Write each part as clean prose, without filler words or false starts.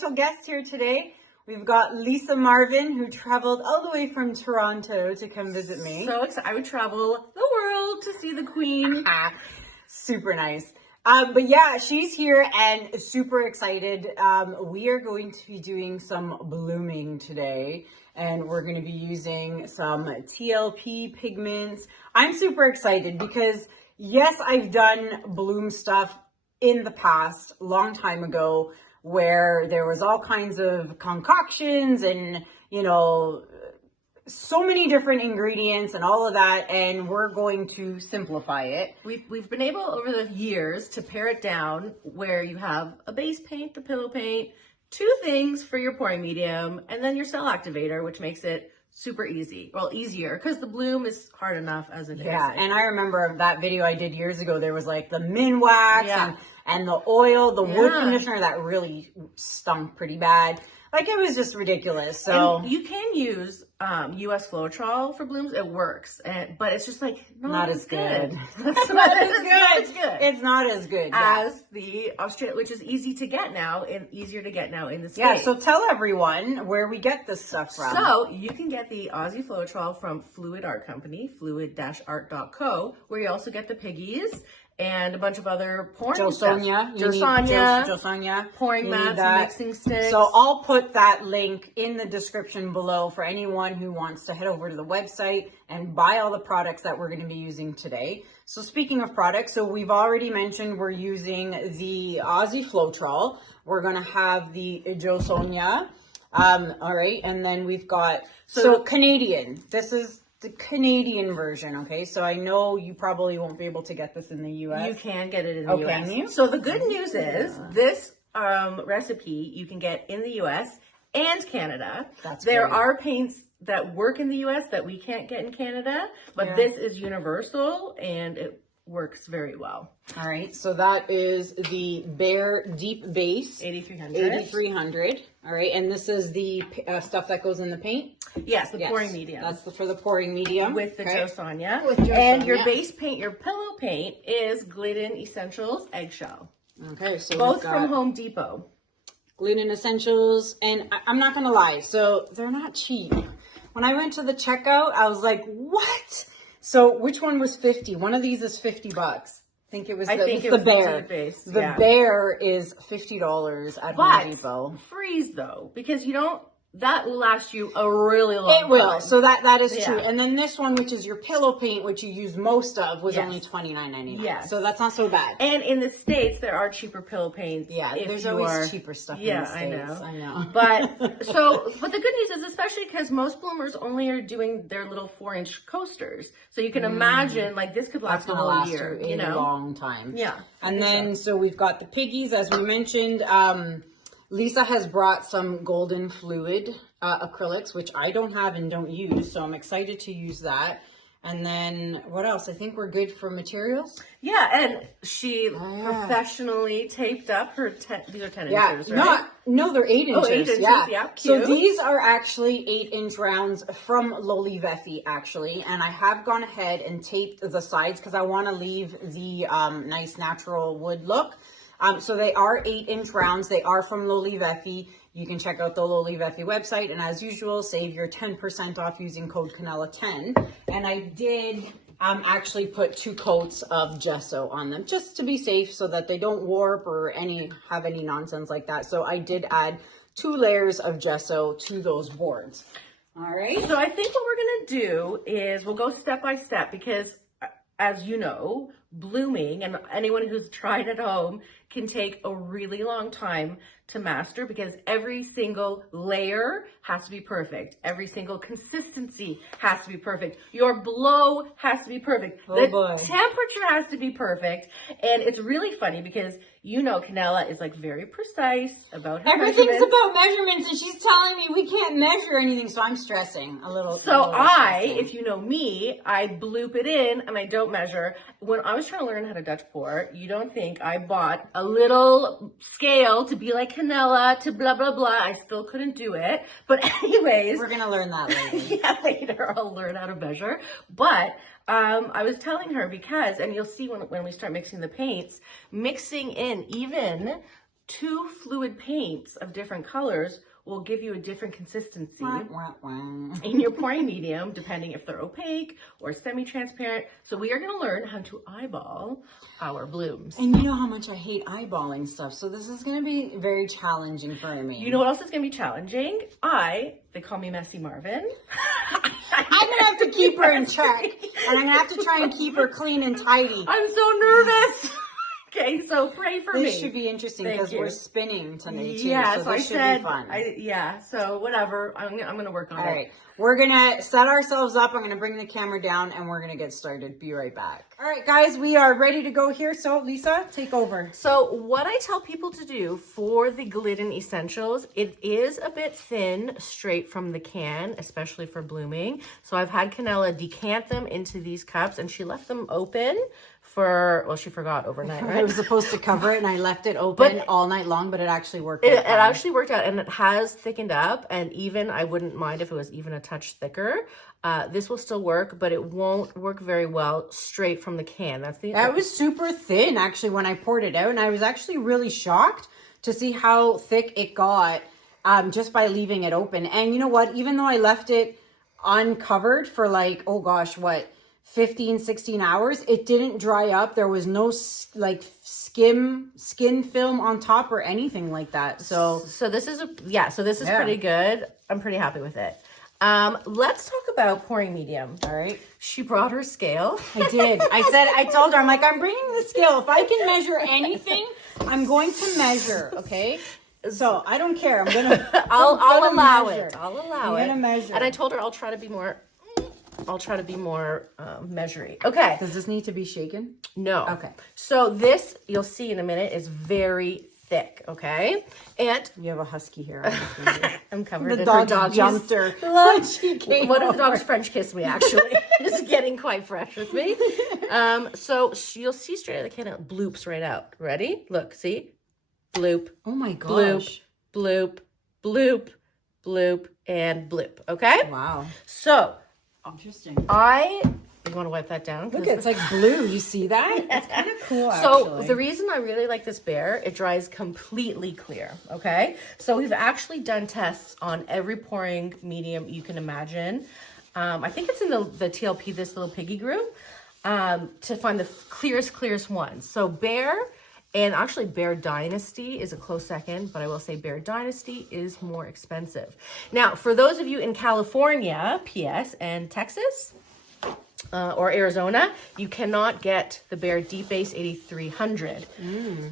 special guest here today. We've got Lisa Marvin, who traveled all the way from Toronto to come visit me. So excited. I would travel the world to see the Queen. Super nice. But yeah, she's here and super excited. We are going to be doing some blooming today, and we're going to be using some TLP pigments. I'm super excited because yes, I've done bloom stuff in the past, long time ago, where there was all kinds of concoctions and, you know, so many different ingredients and all of that, and we're going to simplify it. We've been able over the years to pare it down where you have a base paint, the pillow paint, two things for your pouring medium, and then your cell activator, which makes it super easy. Well, easier, because the bloom is hard enough as it is. Yeah, and I remember that video I did years ago. There was like the min wax and the oil, the wood conditioner that really stunk pretty bad. Like, it was just ridiculous. So and you can use US Floetrol for blooms. It works, but it's just like not as good. It's not as good. It's not as good as the Australia, which is easy to get now and easier to get now in the States. Yeah, so tell everyone where we get this stuff from. So you can get the Aussie Floetrol from Fluid Art Company, fluid-art.co, where you also get the piggies and a bunch of other pouring stuff. Josonja, pouring mats, and mixing sticks. So I'll put that link in the description below for anyone who wants to head over to the website and buy all the products that we're going to be using today. So speaking of products, so we've already mentioned we're using the Aussie Floetrol. We're going to have the josonja. All right, and then we've got so Canadian. This is the Canadian version, okay? So I know you probably won't be able to get this in the U.S. You can get it in the U.S. Can you? So the good news is this recipe you can get in the U.S. and Canada. There are paints that work in the U.S. that we can't get in Canada, but this is universal and it works very well. All right, so that is the Behr Deep Base 8300. All right, and this is the stuff that goes in the paint. Yes, the pouring medium. That's for the pouring medium with the josonja. And your base paint, your pillow paint, is Glidden Essentials Eggshell. Okay, so both from Home Depot. Glidden Essentials, and I'm not gonna lie, so they're not cheap. When I went to the checkout, I was like, what? So which one was 50? One of these is $50. I think it was the Behr. The Behr is $50 at Home Depot. Freeze though, because you don't. That will last you a really long time. It will. So that is true. And then this one, which is your pillow paint, which you use most of, was only $29.99. Yeah. So that's not so bad. And in the States, there are cheaper pillow paints. Yeah, there's always cheaper stuff in the States. I know. But the good news is, especially because most bloomers only are doing their little 4-inch coasters. So you can imagine, like, this could last a whole year. You know? A long time. Yeah. And then, so we've got the piggies, as we mentioned. Lisa has brought some golden fluid acrylics, which I don't have and don't use, so I'm excited to use that. And then what else? I think we're good for materials. Yeah, and she professionally taped up her these are 10 inches, right? No, they're 8 inches. Oh, 8 inches, yeah, cute. So these are actually 8-inch rounds from Loli actually, and I have gone ahead and taped the sides because I want to leave the nice natural wood look. So they are 8-inch rounds. They are from Loli. You can check out the Loli website. And as usual, save your 10% off using code Canela10. And I did actually put 2 coats of gesso on them just to be safe so that they don't warp or have any nonsense like that. So I did add 2 layers of gesso to those boards. All right. So I think what we're going to do is we'll go step by step because, as you know, blooming, and anyone who's tried at home, can take a really long time to master because every single layer has to be perfect. Every single consistency has to be perfect. Your blow has to be perfect. The temperature has to be perfect. And it's really funny because, you know, Canela is like very precise about her Everything's about measurements, and she's telling me we can't measure anything, so I'm stressing a little. So if you know me, I bloop it in and I don't measure. When I was trying to learn how to Dutch pour, you don't think I bought a little scale to be like Canela to blah, blah, blah. I still couldn't do it. But anyways. We're going to learn that later. Yeah, later I'll learn how to measure. But I was telling her because, and you'll see when we start mixing the paints, mixing in even 2 fluid paints of different colors will give you a different consistency in your pouring medium, depending if they're opaque or semi-transparent. So we are going to learn how to eyeball our blooms. And you know how much I hate eyeballing stuff, so this is going to be very challenging for me. You know what else is going to be challenging? They call me Messy Marvin. I'm going to have to keep her in check, and I'm going to have to try and keep her clean and tidy. I'm so nervous. Okay, so pray for me. This should be interesting because we're spinning tonight too. Yes, so this should be fun. So whatever. I'm gonna work on it. All right, we're gonna set ourselves up. I'm gonna bring the camera down and we're gonna get started. Be right back. All right, guys, we are ready to go here. So Lisa, take over. So what I tell people to do for the Glidden Essentials, it is a bit thin straight from the can, especially for blooming. So I've had Canela decant them into these cups, and she left them open she forgot overnight, right? I was supposed to cover it and I left it open all night long, but it actually worked out. It actually worked out, and it has thickened up, and even I wouldn't mind if it was even a touch thicker. This will still work, but it won't work very well straight from the can. That was super thin actually when I poured it out, and I was actually really shocked to see how thick it got just by leaving it open. And you know what? Even though I left it uncovered for 15, 16 hours, it didn't dry up. There was no skin film on top or anything like that. So this is pretty good. I'm pretty happy with it. Let's talk about pouring medium. All right. She brought her scale. I did. I told her, I'm like, I'm bringing the scale. If I can measure anything, I'm going to measure. Okay. So I don't care. I'm gonna. I'll allow it. I'll allow it. I'm gonna measure. And I told her I'll try to be more measuring. Okay. Does this need to be shaken? No. Okay. So this, you'll see in a minute, is very thick. Okay. And you have a husky here. I'm covered. The dog jumped her. One of the dogs French kissed me, actually. It's getting quite fresh with me. So you'll see straight out of the can, it bloops right out. Ready? Look, see? Bloop. Oh my gosh. Bloop, bloop, bloop, bloop, and bloop. Okay? Wow. So interesting. You want to wipe that down? Look, it's like blue. You see that? It's kind of cool, actually. So the reason I really like this behr, it dries completely clear, okay? So we've actually done tests on every pouring medium you can imagine. I think it's in the TLP, this little piggy group, to find the clearest ones. So behr, and actually Behr Dynasty is a close second, but I will say Behr Dynasty is more expensive. Now, for those of you in California, PS, and Texas, or Arizona, you cannot get the Behr Deep Base 8300.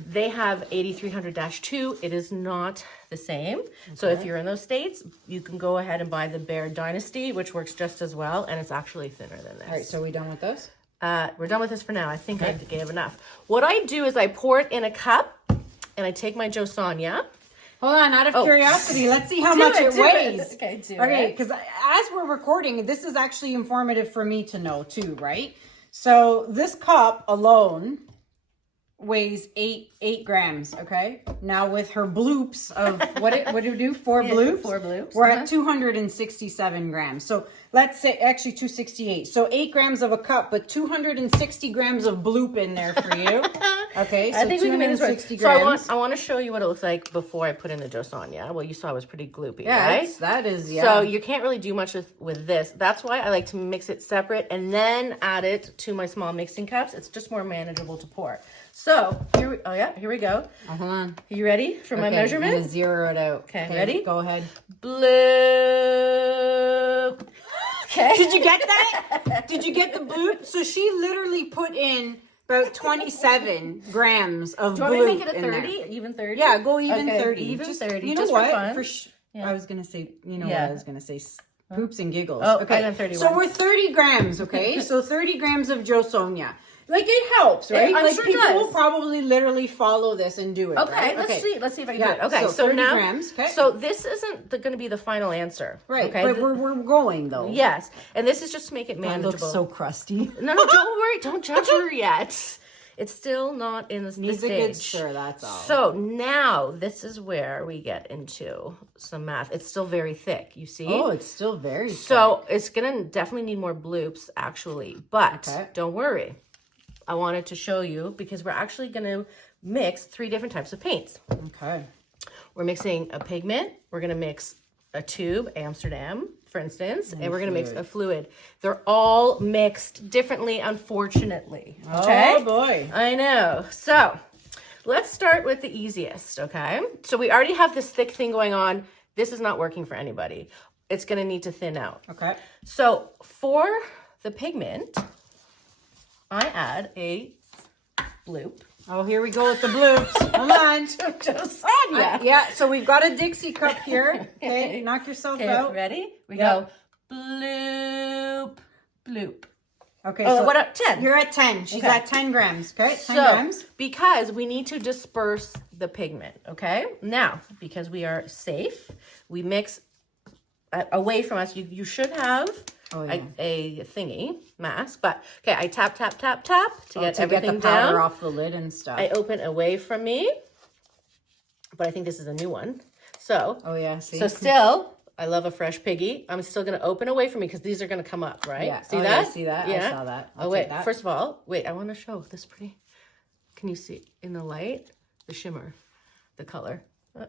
They have 8300-2. It is not the same. Okay. So if you're in those states, you can go ahead and buy the Behr Dynasty, which works just as well, and it's actually thinner than this. All right, so are we done with those? We're done with this for now. I think I gave enough. What I do is I pour it in a cup, and I take my josonja. Hold on, out of curiosity, let's see how much it weighs. Okay, because as we're recording, this is actually informative for me to know too, right? So this cup alone weighs 8 grams, okay? Now with her bloops of, what do we do? 4 bloops? 4 bloops. We're at 267 grams. So let's say, actually 268. So 8 grams of a cup, but 260 grams of bloop in there for you. Okay, so I think we can make this work. grams. So I want to show you what it looks like before I put in the josonja. Well, you saw it was pretty gloopy, yeah, right? That is, yeah. So you can't really do much with this. That's why I like to mix it separate and then add it to my small mixing cups. It's just more manageable to pour. So here we go. Hold on. Are you ready for my measurement? I'm gonna zero it out. Okay, ready? Go ahead. Bloop. Okay. Did you get that? Did you get the bloop? So she literally put in about 27 grams of bloop. Do you want me to make it a 30? Even 30? Yeah, go even 30. Even just, 30. You know just what? For fun. I was going to say, what I was going to say? Poops and giggles. Oh, okay. I got 31. So we're 30 grams, okay? So 30 grams of josonja. Like, it helps, right? I'm sure people it does. will probably literally follow this and do it. Okay, right? let's see if I can do it. Okay, so 30 now, grams. Okay. So this isn't going to be the final answer. Right, okay? but we're going, though. Yes, and this is just to make it manageable. It looks so crusty. No, don't worry. Don't judge her yet. It's still not in the Needs stage. a good stir, that's all. So now this is where we get into some math. It's still very thick, you see? Oh, it's still very thick. So it's going to definitely need more bloops, actually. But don't worry. I wanted to show you because we're actually going to mix 3 different types of paints. Okay. We're mixing a pigment. We're going to mix a tube, Amsterdam, for instance, and we're going to mix a fluid. They're all mixed differently, unfortunately. Okay? Oh, boy. I know. So let's start with the easiest, okay? So we already have this thick thing going on. This is not working for anybody. It's going to need to thin out. Okay. So for the pigment, I add a bloop. Oh, here we go with the bloops. Come on. josonja. Yeah, so we've got a Dixie cup here. Okay, knock yourself out. Ready? We go bloop, bloop. Okay, Oh, so what up? 10. you're at 10. She's at 10 grams. Okay, 10 So, grams. because we need to disperse the pigment, okay? Now, because we are safe, we mix away from us. You should have a thingy mask, but okay, I tap, tap, tap, tap to get everything the powder down. off the lid and stuff. I open away from me, but I think this is a new one. So, see? so still, I love a fresh piggy. I'm still going to open away from me because these are going to come up, right? Yeah. See that? Yeah, see that? Yeah. I saw that. Oh, wait. First of all, wait, I want to show this pretty. Can you see in the light? The shimmer, the color.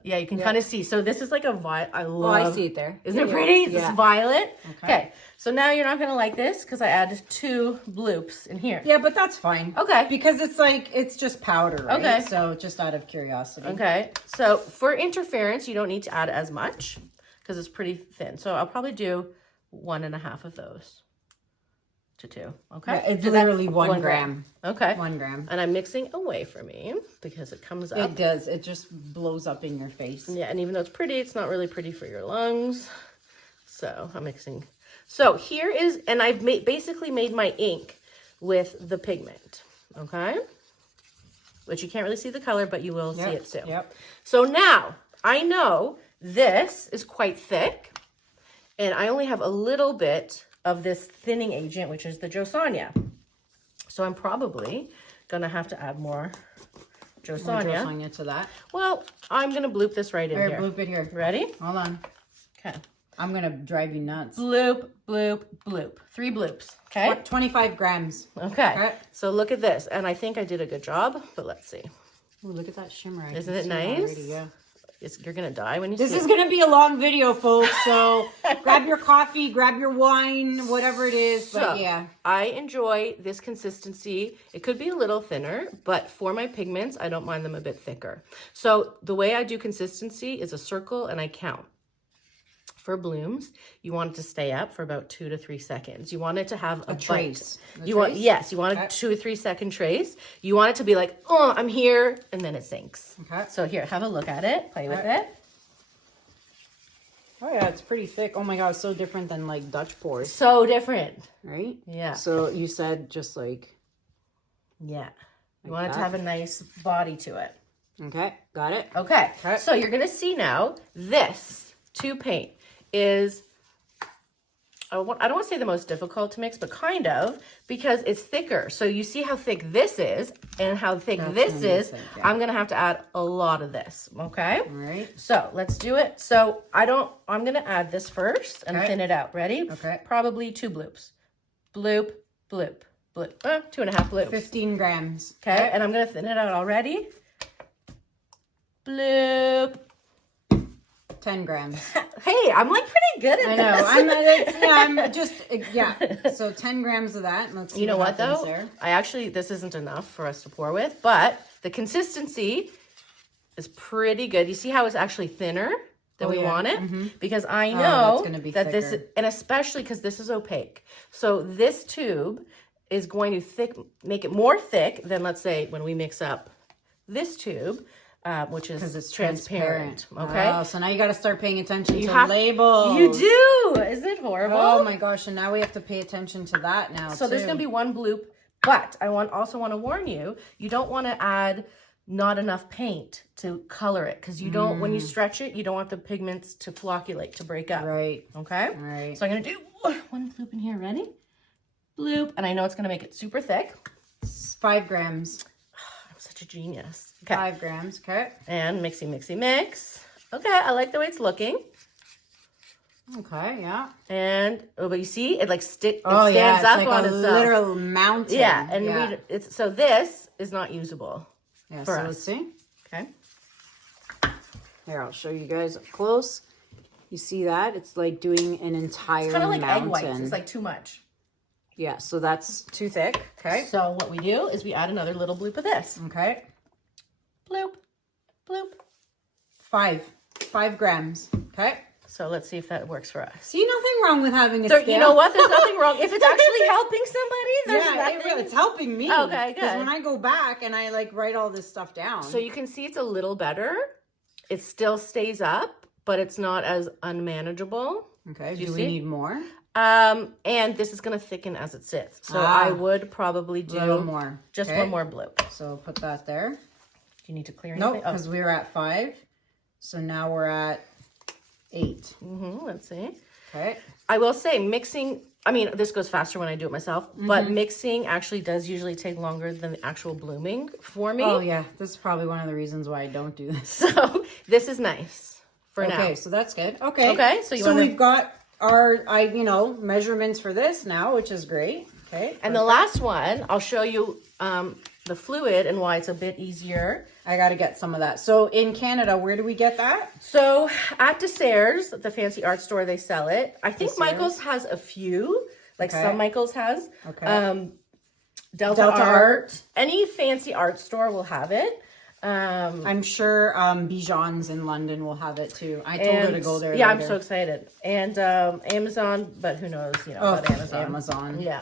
Yeah, you can kind of see. So this is like a violet. I love. Oh, I see it there. Isn't it pretty? Yeah. It's violet. Okay. So now you're not going to like this because I added 2 bloops in here. Yeah, but that's fine. Okay. Because it's like, it's just powder, right? Okay. So just out of curiosity. Okay. So for interference, you don't need to add as much because it's pretty thin. So I'll probably do 1.5 of those to 2. Okay. Yeah, it's literally 1 gram. Okay. 1 gram. And I'm mixing away from me because it comes up. It does. It just blows up in your face. Yeah, and even though it's pretty, it's not really pretty for your lungs. So I'm mixing. So here is, and I've basically made my ink with the pigment, okay? Which you can't really see the color, but you will see it soon. Yep. So now I know this is quite thick, and I only have a little bit of this thinning agent, which is the josonja. So I'm probably going to have to add more josonja. Josonja to that. Well, I'm going to bloop this right in Here, here. bloop it here. Ready? Hold on. Okay. I'm going to drive you nuts. Bloop, bloop, bloop. 3 bloops. Okay? 25 grams. Okay. So look at this. And I think I did a good job, but let's see. Ooh, look at that shimmer. Isn't it nice? Already, yeah. You're going to die when you see This is going to be a long video, folks. So grab your coffee, grab your wine, whatever it is. But yeah. I enjoy this consistency. It could be a little thinner, but for my pigments, I don't mind them a bit thicker. So the way I do consistency is a circle and I count. For blooms, you want it to stay up for about 2 to 3 seconds. You want it to have a trace. Bite. You want a 2 or 3 second trace. You want it to be like, oh, I'm here, and then it sinks. Okay. So here, have a look at it. Play with it. Oh yeah, it's pretty thick. Oh my god, it's so different than like Dutch pours. So different. Right? Yeah. So you said just like... Yeah. You want it to have a nice body to it. Okay, got it. Okay. So you're going to see now this tube paint is, I don't want to say the most difficult to mix, but kind of, because it's thicker. So you see how thick this is and how thick this is. I'm going to have to add a lot of this. Okay. All right. So let's do it. So I'm going to add this first and thin it out. Ready? Okay. Probably 2 bloops. Bloop, bloop, bloop. 2.5 bloops. 15 grams. Okay. And I'm going to thin it out already. Bloop. 10 grams. Hey, I'm like pretty good at this. I know. So 10 grams of that. Let's see. You know what though? There. This isn't enough for us to pour with, but the consistency is pretty good. You see how it's actually thinner than we want it? Because I know that this, and especially because this is opaque. So this tube is going to make it more thick than, let's say, when we mix up this tube. Which is it's transparent. Okay. Oh, so now you got to start paying attention to labels. You do. Isn't it horrible? Oh my gosh! And now we have to pay attention to that now. So there's gonna be 1 bloop, but I also want to warn you. You don't want to add not enough paint to color it because you don't. When you stretch it, you don't want the pigments to flocculate, to break up. Right. Okay. All right. So I'm gonna do 1 bloop in here. Ready? Bloop, and I know it's gonna make it super thick. 5 grams. Such a genius. Okay. 5 grams. Okay. And mixy, mixy, mix. Okay, I like the way it's looking. Okay, yeah. And but you see, it like stands it's up like on a itself. literal mountain. Yeah, and so this is not usable. Yeah, for so us. let's see. Okay. Here, I'll show you guys up close. You see that? It's like doing an entire It's kind of like mountain. egg whites. It's like too much. Yeah, so that's too thick. Okay. So what we do is we add another little bloop of this. Okay. Bloop, bloop. 5 grams. Okay. So let's see if that works for us. See, nothing wrong with having a scale. You know what? There's nothing wrong. If it's actually helping somebody, there's nothing. It's helping me. Okay, Because good. when I go back and I like write all this stuff down. So you can see it's a little better. It still stays up, but it's not as unmanageable. Okay, Do we see? need more? And this is going to thicken as it sits. So I would probably do A little more. Just Okay. one more bloop. So put that there. Do you need to clear anything? Nope, because we were at 5. So now we're at 8. Let's see. Okay. I will say mixing, I mean, this goes faster when I do it myself, but mixing actually does usually take longer than the actual blooming for me. Oh, yeah. This is probably one of the reasons why I don't do this. So this is nice for now. Okay, so that's good. Okay. Okay, so we've got our, measurements for this now, which is great. Okay. And the last one, I'll show you the fluid and why it's a bit easier. I got to get some of that. So in Canada, where do we get that? So at Desserts, the fancy art store, they sell it. I think Desserts. Michael's has a few, like Okay. some Michael's has. Okay. Delta Art. Any fancy art store will have it. I'm sure Bijan's in London will have it too. I told her to go there. Yeah, later. I'm so excited. And Amazon, but who knows, about Amazon. Amazon. Yeah.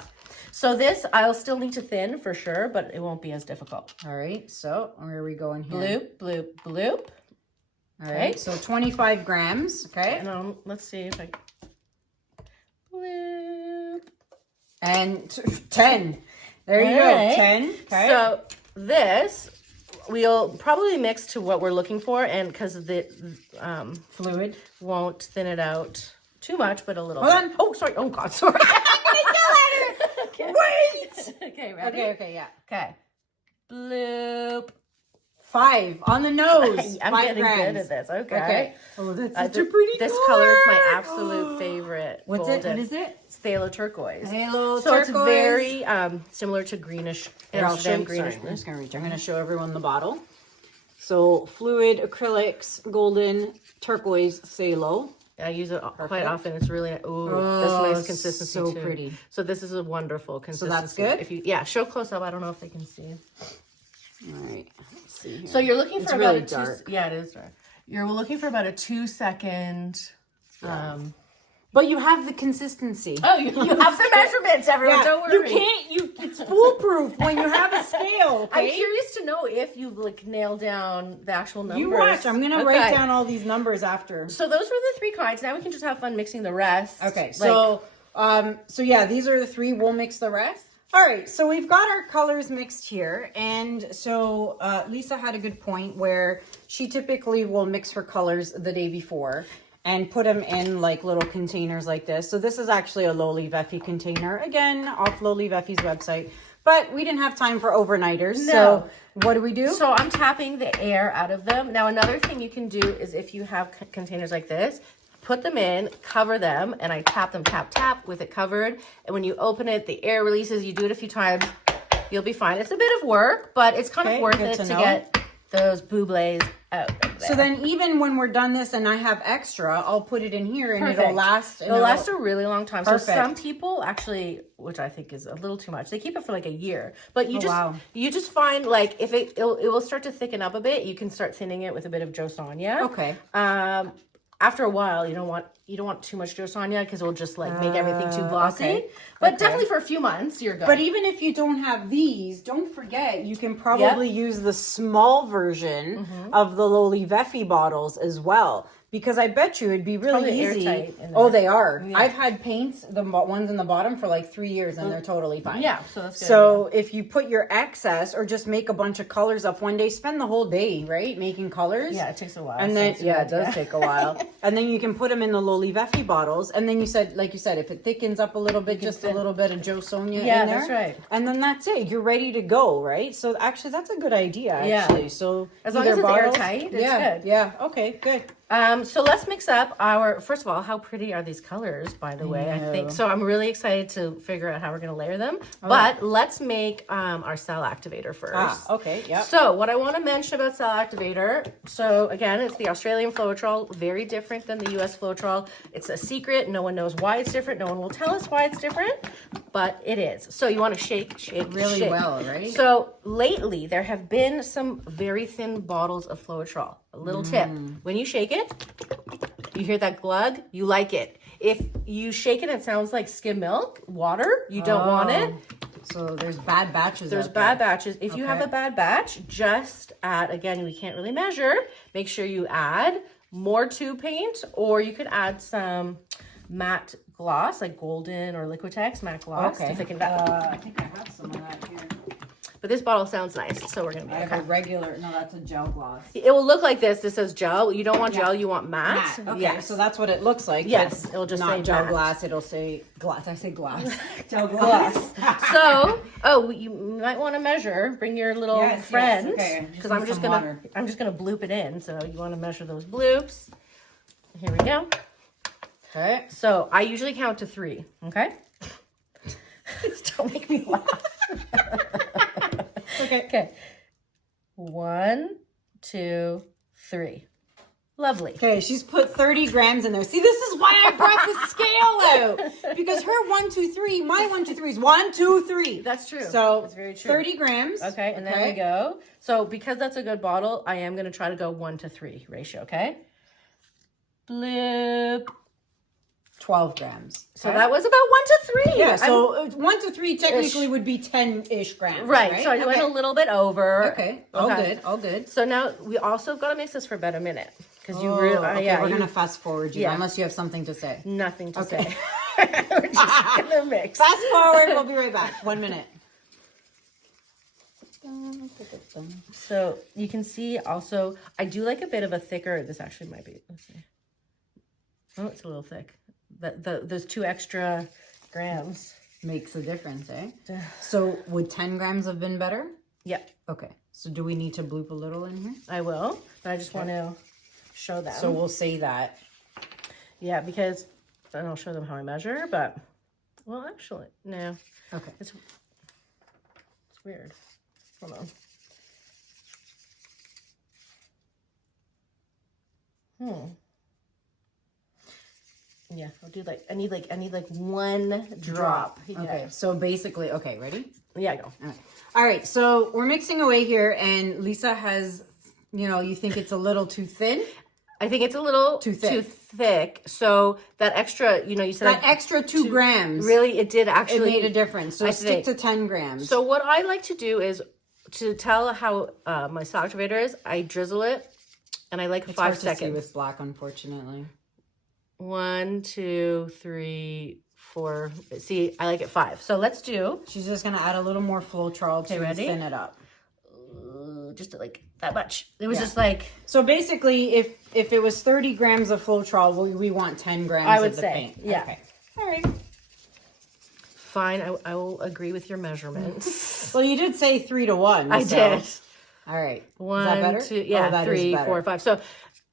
So this, I'll still need to thin for sure, but it won't be as difficult. All right. So where are we going here? Bloop, bloop, bloop. All right. So 25 grams. Okay. And let's see if I... Bloop. And 10. There you All go. right. 10. Okay. So this, we'll probably mix to what we're looking for, and because the fluid won't thin it out too much, but a little Hold bit. on. Oh, sorry. Oh, God, sorry. Okay. Wait. Okay, ready? Okay, yeah. Okay. Bloop. 5 on the nose. I'm 5 getting grams. good at this. Okay. Okay. Oh, that's such a pretty This color. color is my absolute favorite. What's golden. it? What is it? It's phthalo turquoise. Phthalo so turquoise. it's very similar to greenish. Here, I'll show Amsterdam you. greenish. Sorry, I'm just gonna reach. I'm gonna show everyone the bottle. So fluid, acrylics, golden, turquoise, phthalo. I use it quite often. It's really that's nice consistency so too. pretty. So this is a wonderful consistency. So that's good. If you show close up. I don't know if they can see. All right. Let's see here. So you're looking for really about dark. Yeah, it is dark. You're looking for about a 2-second. But you have the consistency. Oh, you have the measurements, everyone. Don't worry. You can't. It's foolproof when you have a scale. Okay. I'm curious to know if you nailed down the actual numbers. You watch. I'm gonna write down all these numbers after. So those were the 3 kinds. Now we can just have fun mixing the rest. Okay. So yeah, these are the 3. We'll mix the rest. All right, so we've got our colors mixed here, and so Lisa had a good point where she typically will mix her colors the day before and put them in like little containers like this. So this is actually a Loli Veffy container, again, off Loli Veffy's website, but we didn't have time for overnighters, so what do? So I'm tapping the air out of them. Now another thing you can do is if you have containers like this, put them in, cover them, and I tap them, tap, with it covered. And when you open it, the air releases. You do it a few times, you'll be fine. It's a bit of work, but it's kind of worth it to get those bublés out of there. So then even when we're done this and I have extra, I'll put it in here and it'll last. It'll last a really long time. Perfect. So some people actually, which I think is a little too much, they keep it for like a year. But you you just find like if it will start to thicken up a bit, you can start thinning it with a bit of josonja. Okay. After a while, you don't want too much josonja because it'll just like make everything too glossy. Okay. But definitely for a few months, you're good. But even if you don't have these, don't forget you can probably use the small version of the Loli Veffy bottles as well. Because I bet you it'd be really easy. Oh, they are. Yeah. I've had paints, the ones in the bottom, for like 3 years, and they're totally fine. Yeah, so that's good. So if you put your excess, or just make a bunch of colors up one day, spend the whole day, right, making colors. Yeah, it takes a while. And then it does take a while. And then you can put them in the Loli Veffy bottles. And then like you said, if it thickens up a little bit, just a little bit of josonja in there. That's right. And then that's it. You're ready to go, right? So actually, that's a good idea. Actually, so as long as it's airtight, it's good. Yeah. Okay. Good. So let's mix up our, first of all, how pretty are these colors, by the way, I think. So I'm really excited to figure out how we're going to layer them. But let's make our cell activator first. Okay, yeah. So what I want to mention about cell activator, so again, it's the Australian Floetrol, very different than the US Floetrol. It's a secret. No one knows why it's different. No one will tell us why it's different, but it is. So you want to shake really well, right? So lately there have been some very thin bottles of Floetrol. A little tip, when you shake it, you hear that glug, you like it. If you shake it, it sounds like skim milk, water, you don't want it. So there's bad batches. There's bad batches. If you have a bad batch, just add, again, we can't really measure, make sure you add more tube paint, or you could add some matte gloss, like Golden or Liquitex matte gloss to thicken that. I think I have some of that here. But this bottle sounds nice, so we're going to be I have a regular, no, that's a gel gloss. It will look like this. This says gel. You don't want gel, you want matte. Okay, yes. So that's what it looks like. Yes, it'll just say gel matte. glass. It'll say glass. I say glass. Gel glass. So, you might want to measure. Bring your little friend, because I'm just gonna bloop it in. So you want to measure those bloops. Here we go. Okay. So I usually count to 3. Okay. Don't make me laugh. Okay. 1, 2, 3. Lovely. Okay, she's put 30 grams in there. See, this is why I brought the scale out. Because her 1, 2, 3, my 1, 2, 3 is 1, 2, 3. That's true. So that's very true. 30 grams. Okay, and then we go. So because that's a good bottle, I am going to try to go 1 to 3 ratio, okay? Bloop. 12 grams. So that was about 1 to 3. Yeah, so 1 to 3 technically would be 10-ish grams. Right, so I went a little bit over. Okay, all good. So now we also got to mix this for about a minute. Because we're going to fast forward you, unless you have something to say. Nothing to say. We're just going to mix. Fast forward, we'll be right back. 1 minute. So you can see also, I do like a bit of a thicker, this actually might be, let's see. Oh, it's a little thick. Those 2 extra grams. Makes a difference, eh? So would 10 grams have been better? Yeah. Okay. So do we need to bloop a little in here? I will, but I just want to show them. So we'll say that. Yeah, because, and I'll show them how I measure, but, well, actually, no. Okay. It's weird. Hold on. Yeah, I'll do I need 1 drop. Okay, so basically, okay, ready? Yeah, go. All right, so we're mixing away here, and Lisa has, you think it's a little too thin? I think it's a little too thick. So that extra, you said that extra 2 grams. Really, it did actually. It made a difference. So stick to 10 grams. So what I like to do is, to tell how my cell activator is, I drizzle it, and I like 5 seconds. To see with black, unfortunately. 1, 2, 3, 4. See, I like it 5. So let's do. She's just gonna add a little more Floetrol to thin it up. Just like that much. It was just like. So basically, if it was 30 grams of Floetrol, we want 10 grams of the paint. Yeah. Okay. All right. Fine. I will agree with your measurements. Well, you did say 3 to 1. I did. All right. 1, is that better? 2, yeah, 3, 4, 5. So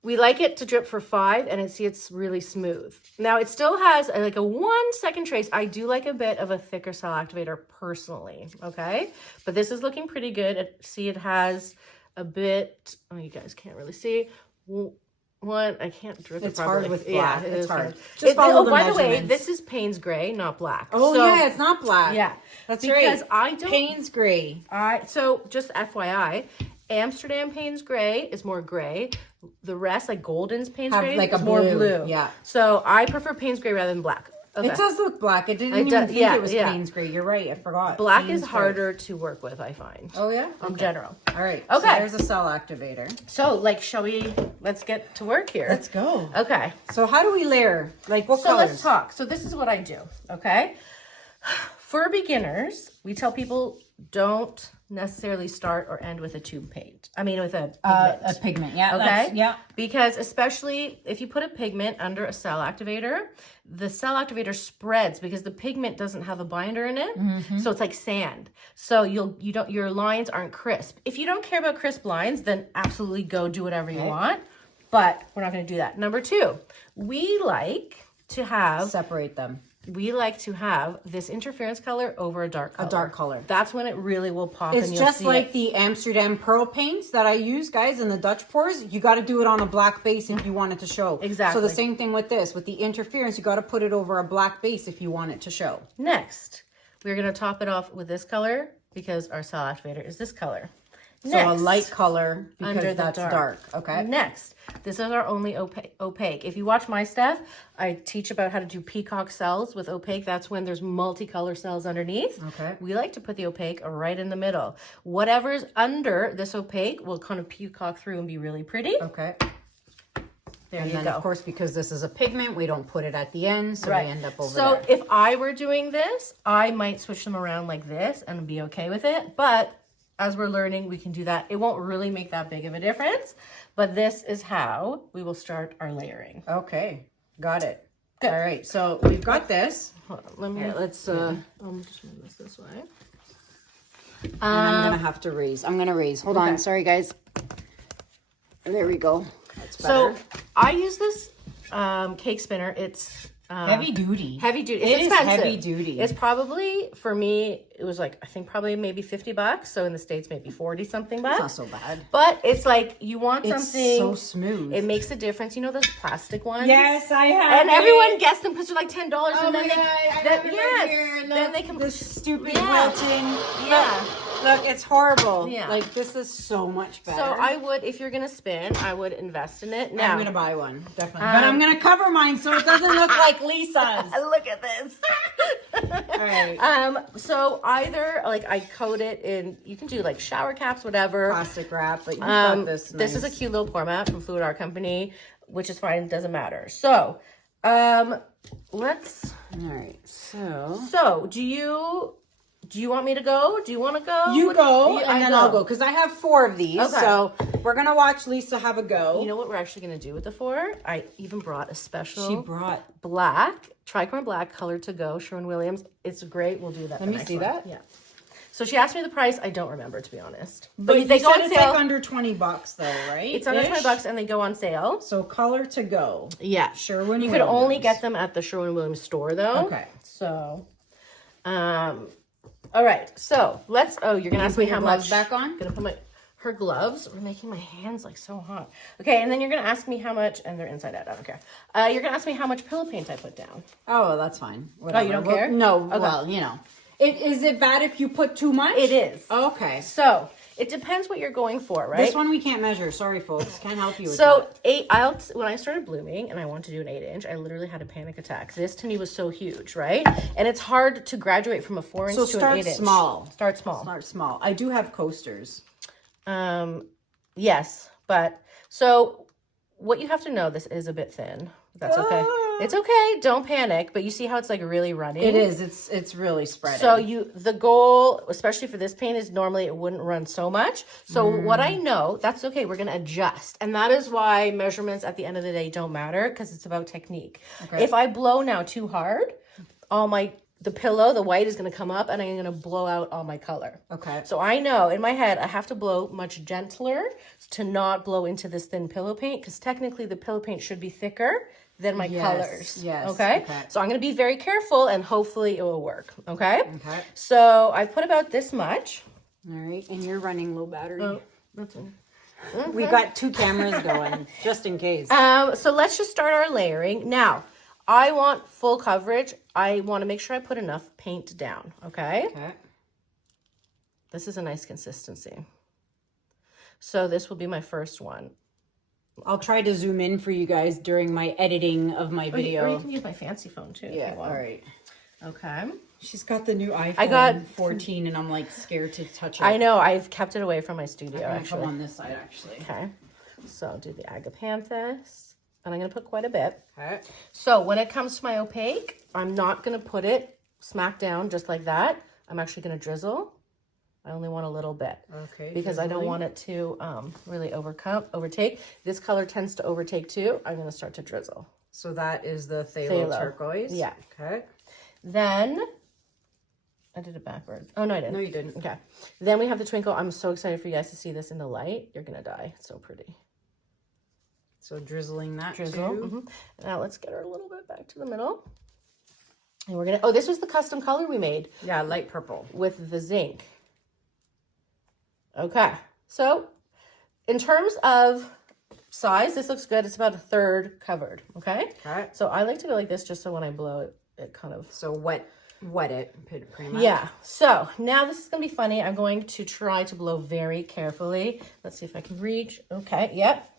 we like it to drip for 5, and it's really smooth. Now it still has like a 1 second trace. I do like a bit of a thicker cell activator personally. Okay, but this is looking pretty good. See, it has a bit. Oh, you guys can't really see. I can't drip it properly. It's hard with black. Yeah, it's hard. Just follow the by the way, this is Payne's Gray, not black. Oh, so, yeah, it's not black. Yeah, that's because right. I don't. Payne's Gray. So just FYI, Amsterdam Payne's Gray is more gray. The rest, like Golden's Payne's Gray, is more blue. Yeah. So I prefer Payne's Gray rather than black. Okay. It does look black. I didn't even think it was Payne's Gray. You're right. I forgot. Black is harder to work with, I find. Oh, yeah? In general. All right. Okay. So there's a cell activator. So, let's get to work here. Let's go. Okay. So how do we layer? Like what colors? So let's talk. So this is what I do, okay? For beginners, we tell people don't necessarily start or end with a tube paint. I mean, with a pigment. A pigment, yeah. Okay? Yeah. Because especially if you put a pigment under a cell activator, the cell activator spreads because the pigment doesn't have a binder in it. Mm-hmm. So it's like sand. So your lines aren't crisp. If you don't care about crisp lines, then absolutely go do whatever you want. but we're not going to do that. Number 2, we like to have this interference color over a dark color. A dark color. That's when it really will pop. It's and just like the Amsterdam pearl paints that I use, guys, in the Dutch pours. You got to do it on a black base if you want it to show. Exactly. So the same thing with this. With the interference, you got to put it over a black base if you want it to show. Next, we're going to top it off with this color because our cell activator is this color. So a light color because under that's dark. Okay. Next, this is our only opaque. If you watch my stuff, I teach about how to do peacock cells with opaque. That's when there's multicolor cells underneath. Okay. We like to put the opaque right in the middle. Whatever's under this opaque will kind of peacock through and be really pretty. Okay. There and you then, go. of course, because this is a pigment, we don't put it at the end, so we end up over so there. if I were doing this, I might switch them around like this and be okay with it. But as we're learning, we can do that. It won't really make that big of a difference, but this is how we will start our layering. Okay, got it. Good. All right, so we've got this. Hold on, let me. Here, let's. I'm just move this way. And I'm gonna have to raise. I'm gonna raise. Hold on, sorry guys. There we go. That's better. So I use this cake spinner. It's heavy duty. Heavy duty. It It's is expensive. heavy duty. It's probably, for me, it was like, I think probably maybe $50. So in the States, maybe 40 something bucks. It's not so bad. But it's like, you want something. so smooth. It makes a difference. You know those plastic ones? Yes, I have. And everyone gets them because they're like $10. Oh and then my they, God, I that, have it right yes, here. Look, then they can this stupid Yeah. wilting. Yeah. Look, it's horrible. Yeah. Like, this is so much better. So I would, if you're going to spin, I would invest in it. Now, I'm going to buy one, definitely. But I'm going to cover mine so it doesn't look like Lisa's. look at this. All right. So either like I coat it in, you can do like shower caps, whatever. Plastic wrap, but you've got this nice. This is a cute little pour mat from Floetrol company, which is fine. It doesn't matter. So, let's. All right. So do you want me to go? Do you want to go? you go, and then I'll go because I have 4 of these. Okay. So we're gonna watch Lisa have a go. You know what we're actually gonna do with the 4? I even brought a special. She brought black tricorn black color to go. Sherwin-Williams. It's great. We'll do that. Let me see that. Yeah. So she asked me the price. I don't remember, to be honest. But they you go said on it's sale. like under $20 though, right? It's under $20 and they go on sale. So color to go. Yeah. Sherwin-Williams. You could only get them at the Sherwin-Williams store though. Okay. So, all right. So let's, you're going to ask me how much. Gloves back on? I'm going to put her gloves are making my hands like so hot. Okay. And then you're going to ask me how much, and they're inside out. I don't care. You're going to ask me how much pillow paint I put down. Oh, that's fine. Whatever. Oh, you don't care? No. Okay. Well, you know. Is it bad if you put too much? It is. Okay. So it depends what you're going for, right? This one we can't measure. Sorry, folks. Can't help you with So that. when I started blooming and I wanted to do an 8-inch, I literally had a panic attack. This to me was so huge, right? And it's hard to graduate from a 4-inch to an 8-inch. Small. Start small. Start small. I do have coasters. Yes, but so what you have to know, this is a bit thin. That's okay. It's okay. Don't panic. But you see how it's like really running? It is. It's really spreading. So the goal, especially for this paint, is normally it wouldn't run so much. So what I know, that's okay. We're going to adjust. And that is why measurements at the end of the day don't matter, because it's about technique. Okay. If I blow now too hard, the pillow, the white is going to come up and I'm going to blow out all my color. Okay. So I know in my head, I have to blow much gentler to not blow into this thin pillow paint, because technically the pillow paint should be thicker than my colors. Yes. Okay? So I'm going to be very careful and hopefully it will work. Okay? Okay. So I put about this much. All right. And you're running low battery. Oh, that's it. Okay. We got 2 cameras going just in case. So let's just start our layering. Now, I want full coverage. I want to make sure I put enough paint down. Okay? Okay. This is a nice consistency. So this will be my first one. I'll try to zoom in for you guys during my editing of my video. Or you can use my fancy phone too. Yeah, all right. Okay. She's got the new iPhone. I got 14 and I'm like scared to touch it. I know. I've kept it away from my studio, actually. Come on this side, actually. Okay. So I'll do the agapanthus. And I'm going to put quite a bit. Okay. So when it comes to my opaque, I'm not going to put it smack down just like that. I'm actually going to drizzle. I only want a little bit. Okay. Because I don't want it to really overtake. This color tends to overtake too. I'm going to start to drizzle. So that is the phthalo turquoise? Yeah. Okay. Then, I did it backward. Oh, no, I didn't. No, you didn't. Okay. Then we have the twinkle. I'm so excited for you guys to see this in the light. You're going to die. It's so pretty. So drizzling that Drizzle. too. Now let's get her a little bit back to the middle. And we're gonna, oh, this was the custom color we made. Yeah, light purple. With the zinc. Okay, so in terms of size, this looks good. It's about a third covered, okay? Okay. So I like to go like this just so when I blow it, it kind of... So wet it pretty much. Yeah, so now this is gonna be funny. I'm going to try to blow very carefully. Let's see if I can reach. Okay, yep.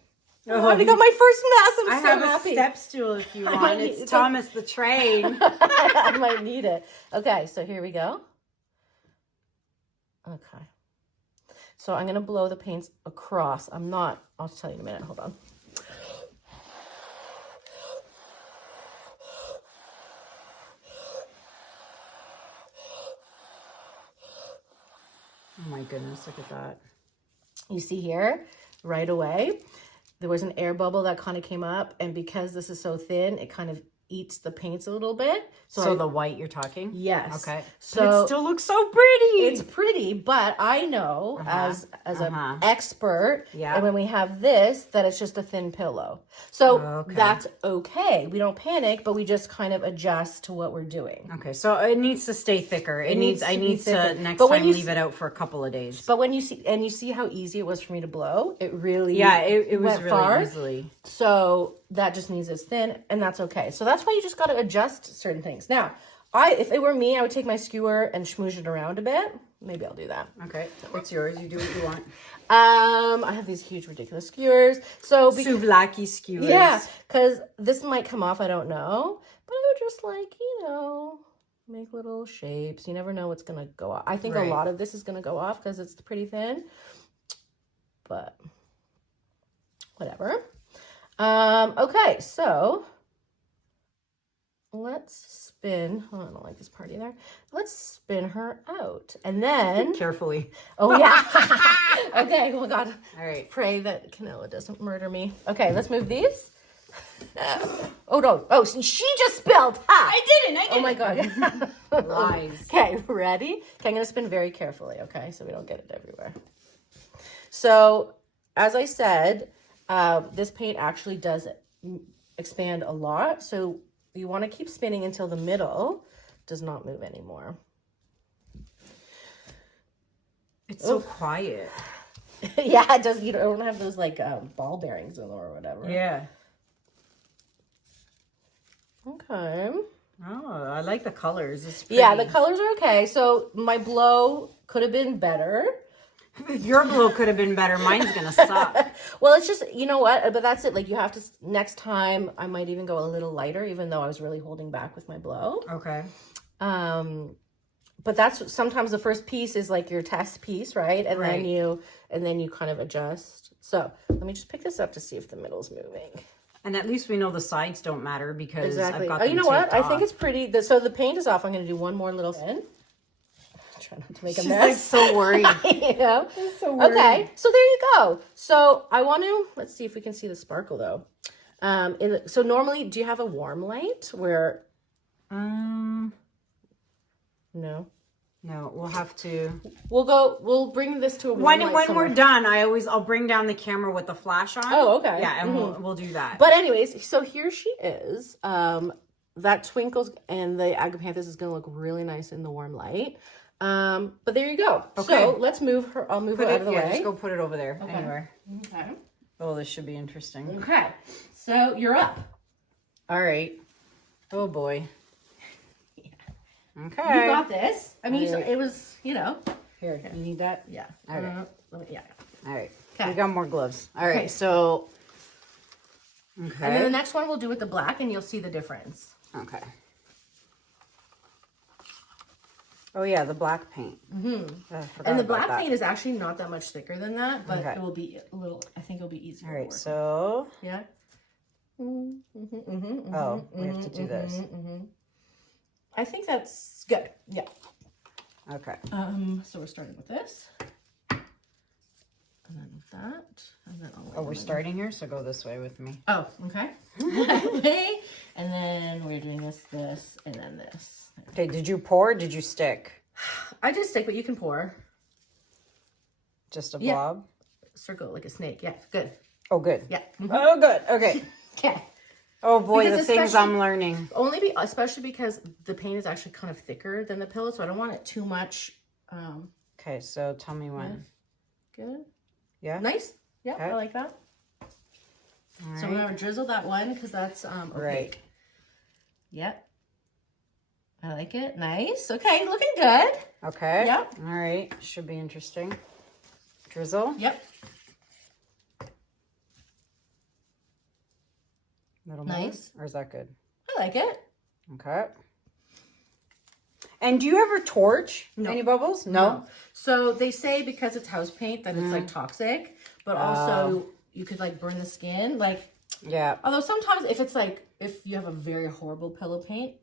Oh, I got my first mess. I'm so have happy. a step stool if you want. It's Thomas the Train. I might need it. Okay, so here we go. Okay. So I'm going to blow the paints across. I'll tell you in a minute. Hold on. Oh my goodness, look at that. You see here, right away, there was an air bubble that kind of came up. And because this is so thin, it kind of eats the paints a little bit. So the white you're talking? Yes. Okay. So but it still looks so pretty. It's pretty, but I know as an expert, and when we have this, that it's just a thin pillow. So that's okay. We don't panic, but we just kind of adjust to what we're doing. Okay, so it needs to stay thicker. I need to next but time leave it out for a couple of days. But when you see how easy it was for me to blow, it really it was went really far. easily. So that just means it's thin, and that's okay. So that's why you just got to adjust certain things. Now, if it were me, I would take my skewer and smoosh it around a bit. Maybe I'll do that. Okay, it's yours. You do what you want. I have these huge, ridiculous skewers. So Souvlaki skewers. Yeah, because this might come off. I don't know, but I would just make little shapes. You never know what's gonna go off. I think a lot of this is gonna go off because it's pretty thin, but whatever. Okay, so let's spin. Oh, I don't like this part either. Let's spin her out. And then... Carefully. Oh, yeah. Okay, oh, God. All right. Pray that Canela doesn't murder me. Okay, let's move these. Oh, no. Oh, she just spilled. Ah. I didn't. Oh, my God. Lies. Okay, ready? Okay, I'm going to spin very carefully, okay, so we don't get it everywhere. So, as I said, this paint actually does expand a lot, so you want to keep spinning until the middle does not move anymore. It's so quiet. Yeah, it does. You don't have those ball bearings in or whatever. Yeah. Okay. Oh, I like the colors. It's pretty. Yeah, the colors are okay. So my blow could have been better. Your blow could have been better. Mine's gonna suck. Well, it's just, you know what? But that's it. Like, you have to, next time, I might even go a little lighter, even though I was really holding back with my blow. Okay. But that's sometimes the first piece is like your test piece, right? And then you kind of adjust. So let me just pick this up to see if the middle's moving. And at least we know the sides don't matter because exactly. I've got them you know what? off. I think it's pretty. So the paint is off. I'm going to do one more little spin. Try not to make a She's mess. like so worried. You know? I'm so worried. Okay, so there you go. So I want to, let's see if we can see the sparkle though. So normally, do you have a warm light where? No. No, we'll have to. We'll bring this to a warm light when somewhere. we're done. I'll bring down the camera with the flash on. Oh, okay. Yeah, and we'll do that. But anyways, so here she is. That twinkles and the agapanthus is going to look really nice in the warm light. But there you go. Okay. So let's move her. I'll move her out of the way. Just go put it over there. Okay. Anywhere. Okay. Oh, this should be interesting. Okay. So you're up. All right. Oh boy. Okay. You got this. I mean, it was, Here, you need that? Yeah. All right. Yeah. All right. Okay. We got more gloves. All right. So. Okay. And then the next one we'll do with the black, and you'll see the difference. Okay. Oh yeah, the black paint. And the black paint is actually not that much thicker than that, but it will be a little. I think it'll be easier. All right. So. Yeah. Oh, we have to do this. I think that's good. Yeah. Okay. So we're starting with this. And then with that. And then we're starting here, so go this way with me. Oh, okay. And then we're doing this, and then this. Okay, did you pour or did you stick? I did stick, but you can pour. Just a blob? Circle like a snake. Yeah, good. Oh, good. Yeah. Oh, good. Okay. Okay. Oh boy, Because the things especially- I'm learning. Especially because the paint is actually kind of thicker than the pillow, so I don't want it too much. Okay, so tell me when. Good. Yeah. Nice. Yeah, Okay. I like that. All So I'm gonna drizzle that one because that's opaque. Right. Yep. I like it. Nice. Okay, looking good. Okay. Yep. All right. Should be interesting. Drizzle. Yep. Little Nice. more. Or is that good? I like it. Okay. And do you ever torch any bubbles? No. So they say because it's house paint that it's like toxic, but also you could like burn the skin. Like, Yeah. although sometimes if it's like, if you have a very horrible pillow paint,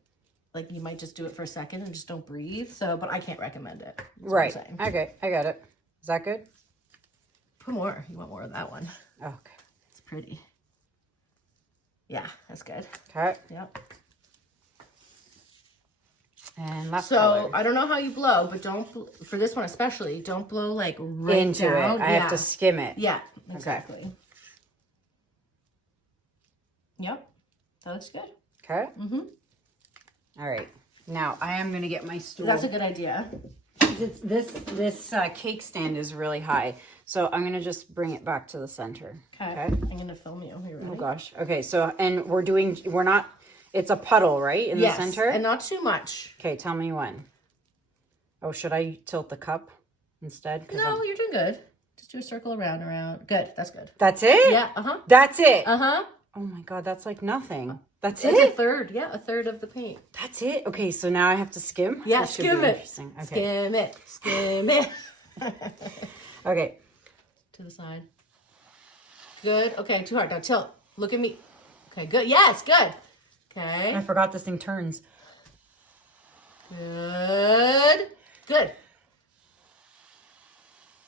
like you might just do it for a second and just don't breathe. So, but I can't recommend it. That's what I'm Right. saying. Okay. I got it. Is that good? Put more. You want more of that one. Okay. It's pretty. Yeah, that's good. Okay. Yep. And last So color. I don't know how you blow, but for this one especially, don't blow like right Into down. it. I have to skim it. Yeah, exactly. Yep, that looks good. Okay. Mm-hmm. All right. Now I am gonna get my stool. That's a good idea. This cake stand is really high, so I'm gonna just bring it back to the center. Okay. I'm gonna film you. You ready? Oh gosh. Okay. So and we're not. It's a puddle, right, in the center. And not too much. Okay. Tell me when. Oh, should I tilt the cup instead? No, you're doing good. Just do a circle around. Good. That's good. That's it. Yeah. That's it. Uh-huh. Oh my God, that's like nothing. That's It's it. a third. Yeah, a third of the paint. That's it. Okay, so now I have to skim. Yeah, This should skim be it. interesting. Okay. Skim it. Skim it. Okay. To the side. Good. Okay, too hard. Now tilt. Look at me. Okay, good. Yes, good. Okay. I forgot this thing turns. Good. Good.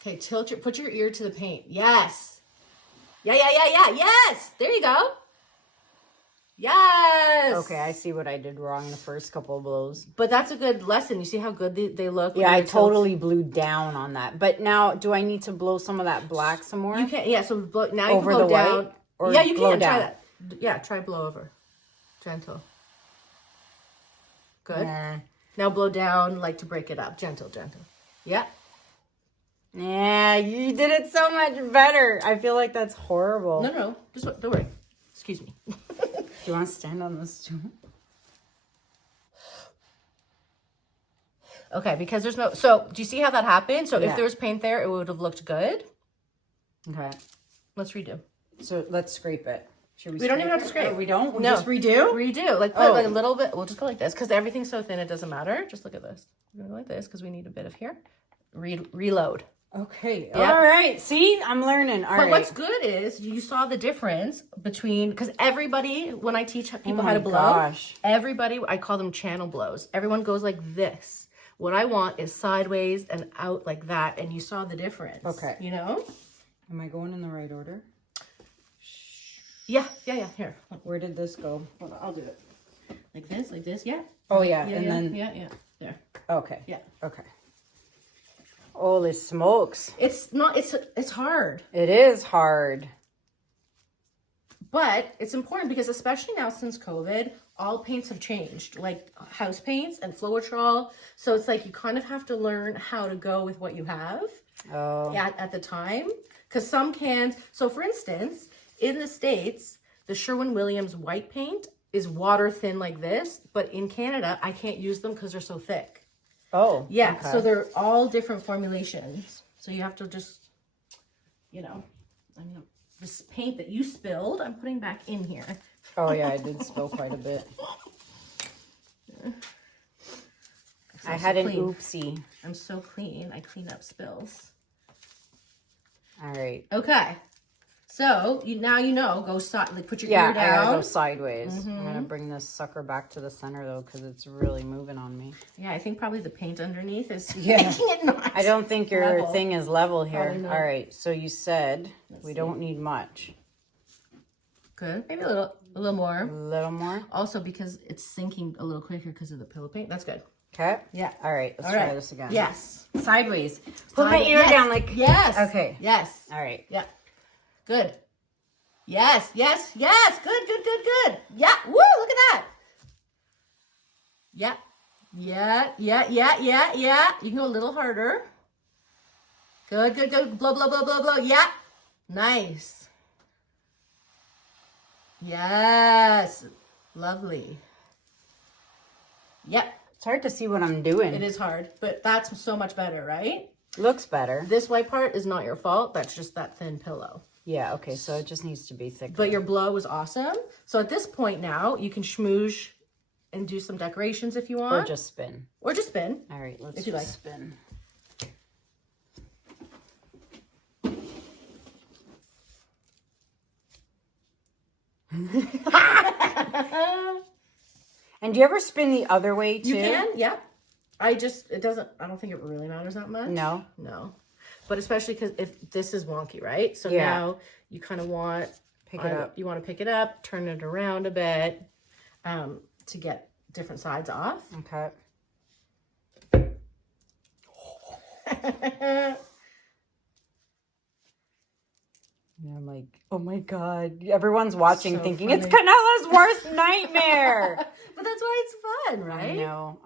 Okay, put your ear to the paint. Yes. Yeah. Yes. There you go. Yes. Okay, I see what I did wrong the first couple of blows. But that's a good lesson. You see how good they look? Yeah, I totally blew down on that. But now, do I need to blow some of that black some more? You can. Yeah. So now you Over can blow the down. white? Or Yeah, you blow can. down? Try that. Yeah, try blow over. Gentle. Good. Nah. Now blow down like to break it up. Gentle. Yeah. Yeah, you did it so much better. I feel like that's horrible. No. Just don't worry. Excuse me. Do you want to stand on this stool? Okay, because there's no... So, do you see how that happened? So, Yeah. if there was paint there, it would have looked good. Okay. Let's redo. So let's scrape it. Should We don't even have to it? scrape. Oh, we don't? We No. just redo? Redo. Like, put like a little bit... We'll just go like this, because everything's so thin, it doesn't matter. Just look at this. We're going to go like this, because we need a bit of here. Reload. Okay. Yeah. All right. See? I'm learning. All But right. what's good is you saw the difference between, because everybody, when I teach people how my to blow, gosh. everybody, I call them channel blows. Everyone goes like this. What I want is sideways and out like that. And you saw the difference. Okay. You know? Am I going in the right order? Yeah. Here. Where did this go? Hold on, I'll do it. Like this. Yeah. Oh, yeah. Yeah, and then... yeah. There. Okay. Yeah. Okay. Holy smokes. It's not, it's hard. It is hard. But it's important because especially now since COVID, all paints have changed, like house paints and Floetrol. So it's like you kind of have to learn how to go with what you have at the time. Because some cans, so for instance, in the States, the Sherwin-Williams white paint is water thin like this. But in Canada, I can't use them because they're so thick. Oh. Yeah, okay. so they're all different formulations. So you have to just, this paint that you spilled, I'm putting back in here. Oh, yeah. I did spill quite a bit. I had an oopsie. I'm so clean. I clean up spills. All right. Okay. So now you know. Go put your ear Yeah, I down. gotta go sideways. I'm gonna bring this sucker back to the center though, because it's really moving on me. Yeah, I think probably the paint underneath is Yeah. making it not. I don't think your level. thing is level here. Probably not. All right. So you said we see. don't need much. Good. Maybe a little more. A little more. Also because it's sinking a little quicker because of the pillow paint. That's good. Okay. Yeah. All right. Let's All try right. this again. Yes. Sideways. Put my ear Yes. down like. Yes. Okay. Yes. All right. Yeah. Good. Yes, yes, yes. Good, good, good, good. Yeah. Woo, look at that. Yeah. Yeah, yeah, yeah, yeah, yeah. You can go a little harder. Good, good, good. Blow, blow, blow, blow, blow. Yeah. Nice. Yes. Lovely. Yep. It's hard to see what I'm doing. It is hard, but that's so much better, right? Looks better. This white part is not your fault. That's just that thin pillow. Yeah, okay, so it just needs to be thicker. But your blow was awesome. So at this point now, you can schmooze and do some decorations if you want. Or just spin. Or just spin. All right, let's if you like. spin. And do you ever spin the other way too? You can, yeah. I don't think it really matters that much. No? No. But especially because if this is wonky, right? So Yeah. now you kind of want, Pick it up. You want to pick it up, turn it around a bit to get different sides off. Okay. And I'm like, oh my God. Everyone's watching So thinking, funny. it's Canela's worst nightmare. But that's why it's fun, right? I know.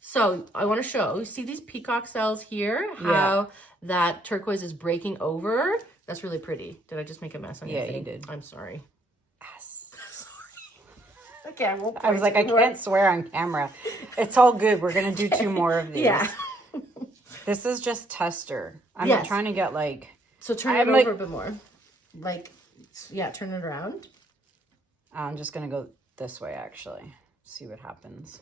So I want to show, you see these peacock cells here? How that turquoise is breaking over? That's really pretty. Did I just make a mess on your thing? Yeah, you did. I'm sorry. Yes. Okay, I won't. I was like, I can't swear on camera. It's all good. We're going to do 2 more of these. Yeah. This is just tester. I'm Yes. not trying to get like... So turn I'm it like- over a bit more. Like, yeah, turn it around. I'm just going to go this way, actually. See what happens.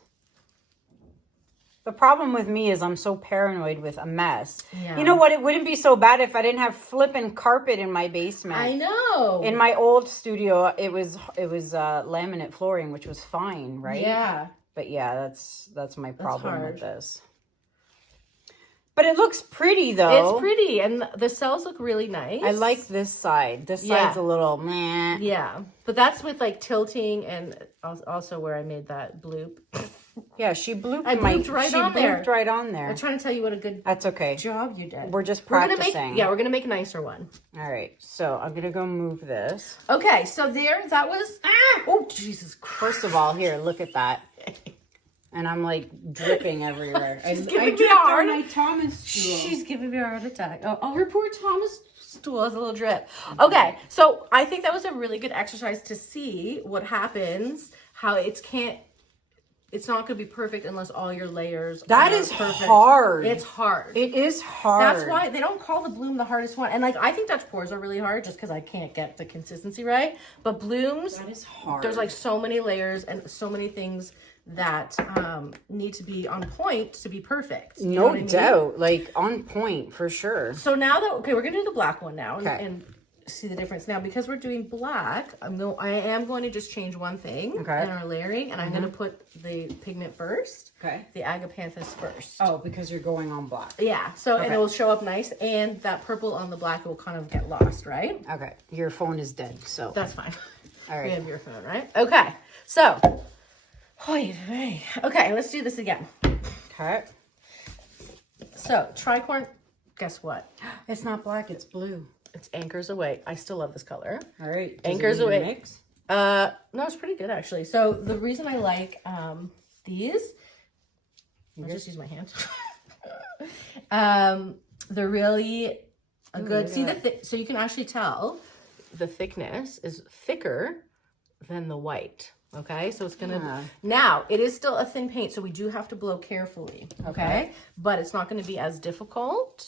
The problem with me is I'm so paranoid with a mess. Yeah. You know what? It wouldn't be so bad if I didn't have flipping carpet in my basement. I know. In my old studio, it was laminate flooring, which was fine, right? Yeah. But yeah, that's my problem hard. with this. But it looks pretty though. It's pretty, and the cells look really nice. I like this side. This side's a little meh. Yeah, but that's with like tilting, and also where I made that bloop. Yeah, she blooped I blooped right on there. Blooped right on there. I'm trying to tell you what a good That's okay. job you did. We're just We're gonna practicing. we're gonna make a nicer one. All right, so I'm gonna go move this. Okay, so that was. Oh Jesus Christ! First of all, here, look at that. And I'm like dripping everywhere. She's I giving me dripped a on heart. my Thomas stool. She's giving me a heart attack. Oh, her poor Thomas stool has a little drip. Okay, so I think that was a really good exercise to see what happens. How it's not going to be perfect unless all your layers. That are is perfect. hard. It's hard. It is hard. That's why they don't call the bloom the hardest one. And like I think Dutch pours are really hard just because I can't get the consistency right. But blooms, That is hard. there's like so many layers and so many things that need to be on point to be perfect. You know No what I mean? doubt. Like on point for sure. So now that we're gonna do the black one now Okay. and see the difference. Now because we're doing black, I am going to just change one thing in our layering, and I'm gonna put the pigment first. Okay. The agapanthus first. Oh, because you're going on black. Yeah. So and it will show up nice, and that purple on the black will kind of get lost, right? Okay. Your phone is dead, so. That's fine. All right. We have your phone, right? Okay. So. Okay, let's do this again. Okay. So tricorn. Guess what? It's not black, it's blue. It's Anchors Away. I still love this color. All right. Anchors Does it need a Away. mix? No, it's pretty good actually. So the reason I like these, I'll just use my hand. They're really good. See so you can actually tell the thickness is thicker than the white. Okay, so it's gonna now it is still a thin paint, so we do have to blow carefully. Okay, but it's not going to be as difficult.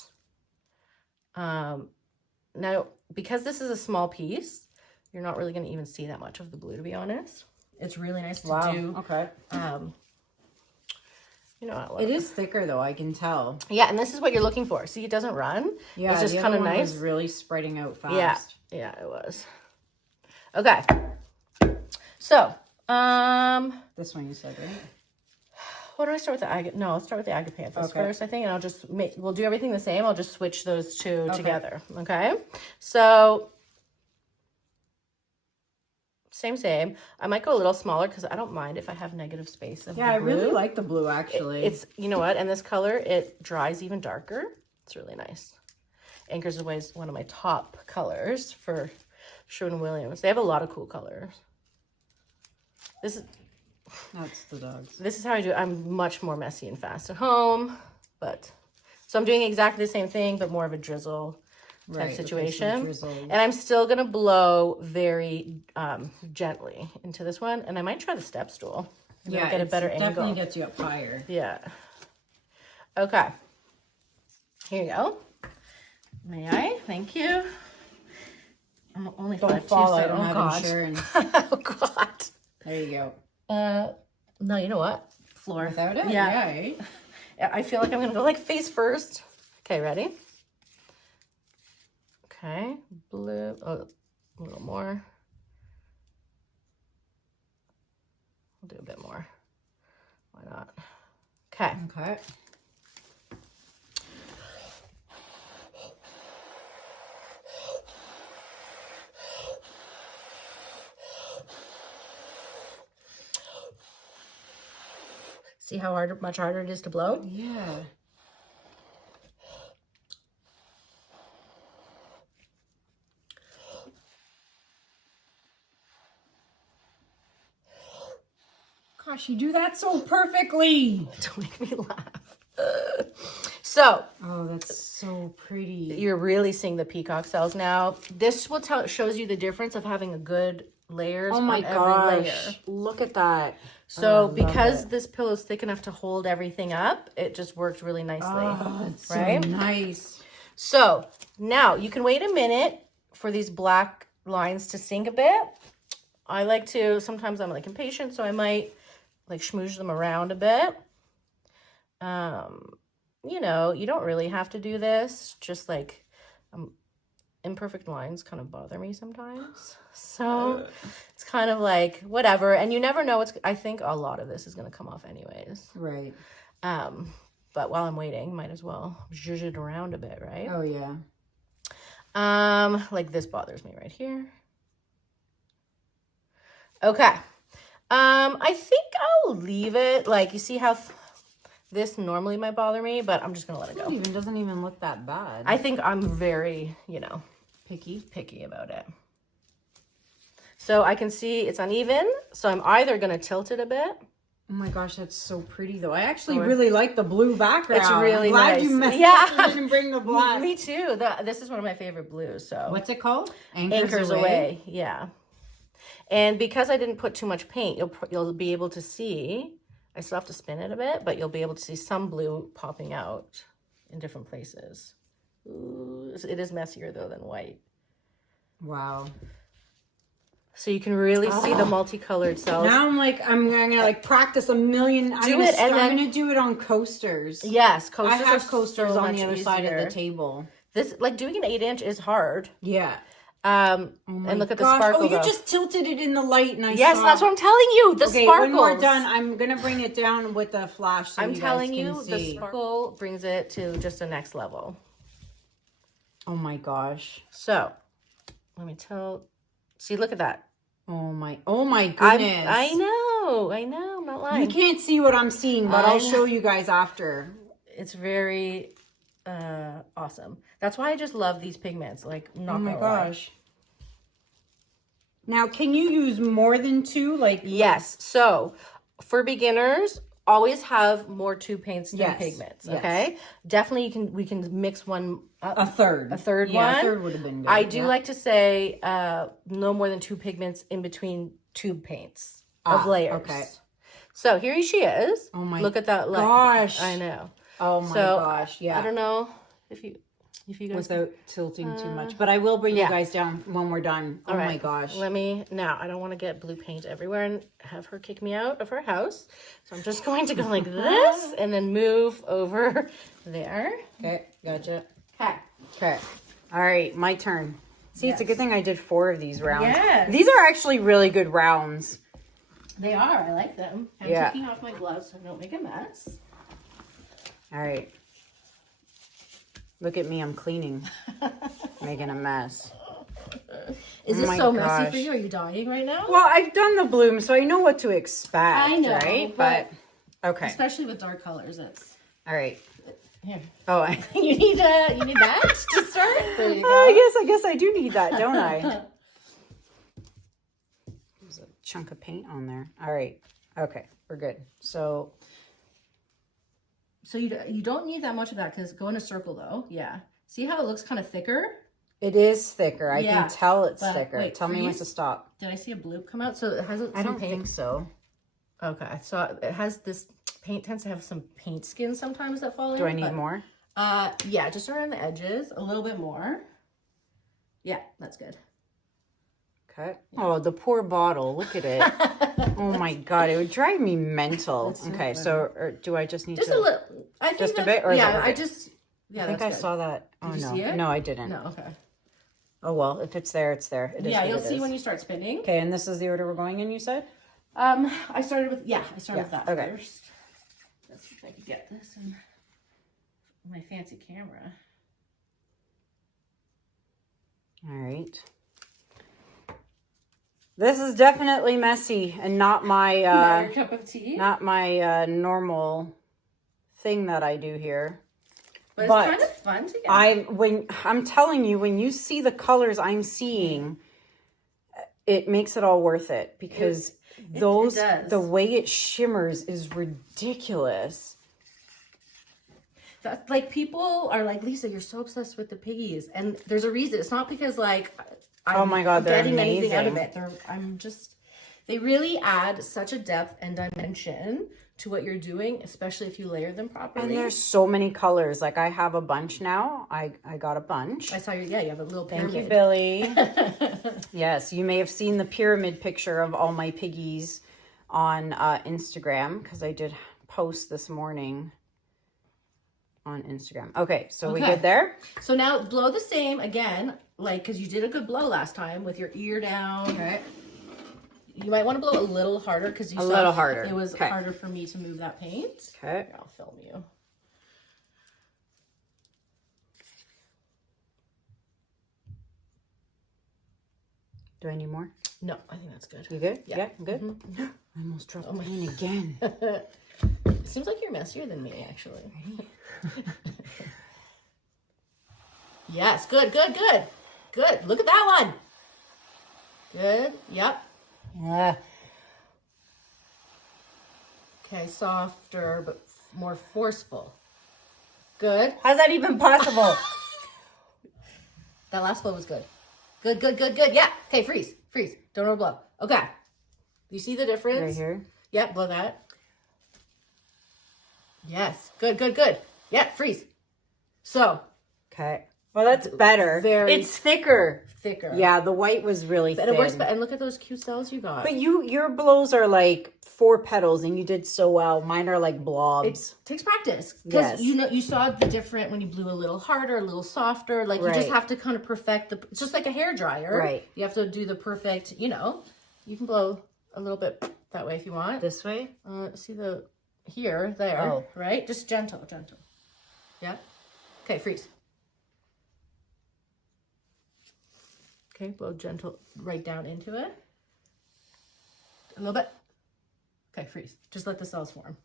Now because this is a small piece, you're not really going to even see that much of the blue, to be honest. It's really nice to do. Okay. You know, It is thicker though, I can tell. yeah, and this is what you're looking for. See, it doesn't run. Yeah, it's just the kind other of one nice. was really spreading out fast. Yeah, it was. Okay, so This one you said, right? what do I start with the No, let's start with the agapanthus first, I think, and I'll just we'll do everything the same. I'll just switch those two together. Okay, so same. I might go a little smaller because I don't mind if I have negative space of Yeah, I really like the blue actually. It's, you know what, and this color, it dries even darker. It's really nice. Anchors Away is one of my top colors for Sherwin-Williams. They have a lot of cool colors. That's the dogs. This is how I do it. I'm much more messy and fast at home, but so I'm doing exactly the same thing, but more of a drizzle type situation. And I'm still gonna blow very gently into this one, and I might try the step stool. Yeah, get a better angle. Definitely gets you up higher. Yeah. Okay. Here you go. May I? Thank you. I'm only Don't fall. I don't have insurance. Oh God. There you go. No, you know what? Floor. Without it? Yeah. Right? I feel like I'm gonna go like face first. Okay, ready? Okay, blue. Oh, a little more. We'll do a bit more. Why not? Okay. Okay. See how much harder it is to blow? Yeah. Gosh, you do that so perfectly. Don't make me laugh. So. Oh, that's so pretty. You're really seeing the peacock cells now. This will shows you the difference of having a good layers on every layer. Look at that. So because this pillow is thick enough to hold everything up, it just worked really nicely. Oh, it's so nice. So now you can wait a minute for these black lines to sink a bit. I like to, sometimes I'm like impatient, so I might like schmooze them around a bit. You know, you don't really have to do this. Just like imperfect lines kind of bother me sometimes. So it's kind of like whatever. And you never know I think a lot of this is going to come off anyways. Right. But while I'm waiting, might as well zhuzh it around a bit, right? Oh, yeah. Like this bothers me right here. Okay. I think I'll leave it. Like, you see how this normally might bother me, but I'm just going to let it go. It doesn't even look that bad. I think I'm very, you know, picky about it. So I can see it's uneven. So I'm either going to tilt it a bit. Oh my gosh, that's so pretty though. I actually really like the blue background. It's really nice. You messed up and bring the black. Me too. This is one of my favorite blues. So what's it called? Anchors Away. Yeah. And because I didn't put too much paint, you'll be able to see. I still have to spin it a bit, but you'll be able to see some blue popping out in different places. Ooh, it is messier though than white. Wow. So you can really see the multicolored cells. Now I'm gonna like practice a million. I'm gonna do it on coasters. Yes, coasters. I have coasters on the other side of the table. This, like, doing an 8-inch is hard. Yeah. And look at the sparkle. Oh, you just tilted it in the light, and Yes, that's what I'm telling you. The sparkles. When we're done, I'm gonna bring it down with the flash. So I'm telling you, see. the sparkle brings it to just the next level. Oh my gosh. So, let me tilt. See, look at that. Oh my goodness. I know, I'm not lying. You can't see what I'm seeing, but I'll show you guys after. It's very awesome. That's why I just love these pigments. Like, not my gosh. Now, can you use more than two? Yes. So, for beginners, always have more tube paints than pigments. Okay. Definitely, we can mix one up. A third one. A third would have been good. I do like to say no more than two pigments in between tube paints of layers. Okay. So here she is. Oh my! Look at that light. Gosh! I know. Oh my gosh! Yeah. I don't know if you guys without tilting too much, but I will bring you guys down when we're done. Oh my gosh! Now I don't want to get blue paint everywhere and have her kick me out of her house, so I'm just going to go like this and then move over there. Okay, gotcha. Okay. All right, my turn. See, it's a good thing I did 4 of these rounds. Yes. These are actually really good rounds. They are. I like them. I'm taking off my gloves so I don't make a mess. All right. Look at me. I'm cleaning. Making a mess. Is this so messy for you? Are you dying right now? Well, I've done the bloom, so I know what to expect. I know, right? But okay. Especially with dark colors, it's all right. Here. Oh, you need that to start. There you go. I guess I do need that, don't I? chunk of paint on there. All right. Okay, we're good. So you don't need that much of that because go in a circle though. Yeah. See how it looks kind of thicker? it is thicker. I can tell it's thicker. Wait, Tell me when to stop. Did I see a bloop come out? So it has I don't think so. Okay, so it has this paint tends to have some paint skin sometimes that fall in. Do I need more? Yeah, just around the edges, a little bit more. Yeah, that's good. Okay. Oh, the poor bottle. Look at it. Oh my God, it would drive me mental. Okay, so do I just need just to... a little? I think just a bit? Or yeah, I think I saw that. Oh, Did you no. see it? No, I didn't. No, okay. Oh, well, if it's there, it's there. It is Yeah, what you'll it see is. when you start spinning. Okay, and this is the order we're going in, you said? I started with that first. Let's see if I can get this in my fancy camera. All right. This is definitely messy and not my Not your cup of tea. not my normal thing that I do here. But it's kind of fun to get. I'm telling you, when you see the colors I'm seeing, it makes it all worth it because the way it shimmers is ridiculous. That's like people are like, Lisa, you're so obsessed with the piggies, and there's a reason. It's not because like oh my God, they're getting amazing. anything out of it. They really add such a depth and dimension to what you're doing, especially if you layer them properly. And there's so many colors. Like I have a bunch now. I got a bunch. I saw you have a little pyramid. Thank you, Billy. Yes, you may have seen the pyramid picture of all my piggies on Instagram because I did post this morning on Instagram. Okay, so we good there? So now blow the same again, like, because you did a good blow last time with your ear down. Okay. You might want to blow a little harder because it was harder for me to move that paint. Okay. Here, I'll film you. Do I need more? No, I think that's good. You good? Yeah, good. Mm-hmm. I almost dropped the paint again. It seems like you're messier than me, actually. Yes, good. Good. Look at that one. Good. Yep. Yeah. Okay, softer but more forceful. Good. How's that even possible? That last blow was good. Good. Yeah. Okay, freeze. Don't overblow. Okay. You see the difference? Right here. Yep, blow that. Yes. Good. Yeah, freeze. So. Okay. Well, that's better. It's thicker. Yeah, the white was really thin. It works, and look at those cute cells you got. But your blows are like 4 petals, and you did so well. Mine are like blobs. It takes practice because you saw the different when you blew a little harder, a little softer. Like you just have to kind of perfect it's just like a hairdryer. Right. You have to do the perfect. You can blow a little bit that way if you want. This way. See there. Oh. Right. Just gentle. Yeah. Okay. Freeze. Okay, blow gentle right down into it. A little bit. Okay, freeze. Just let the cells form.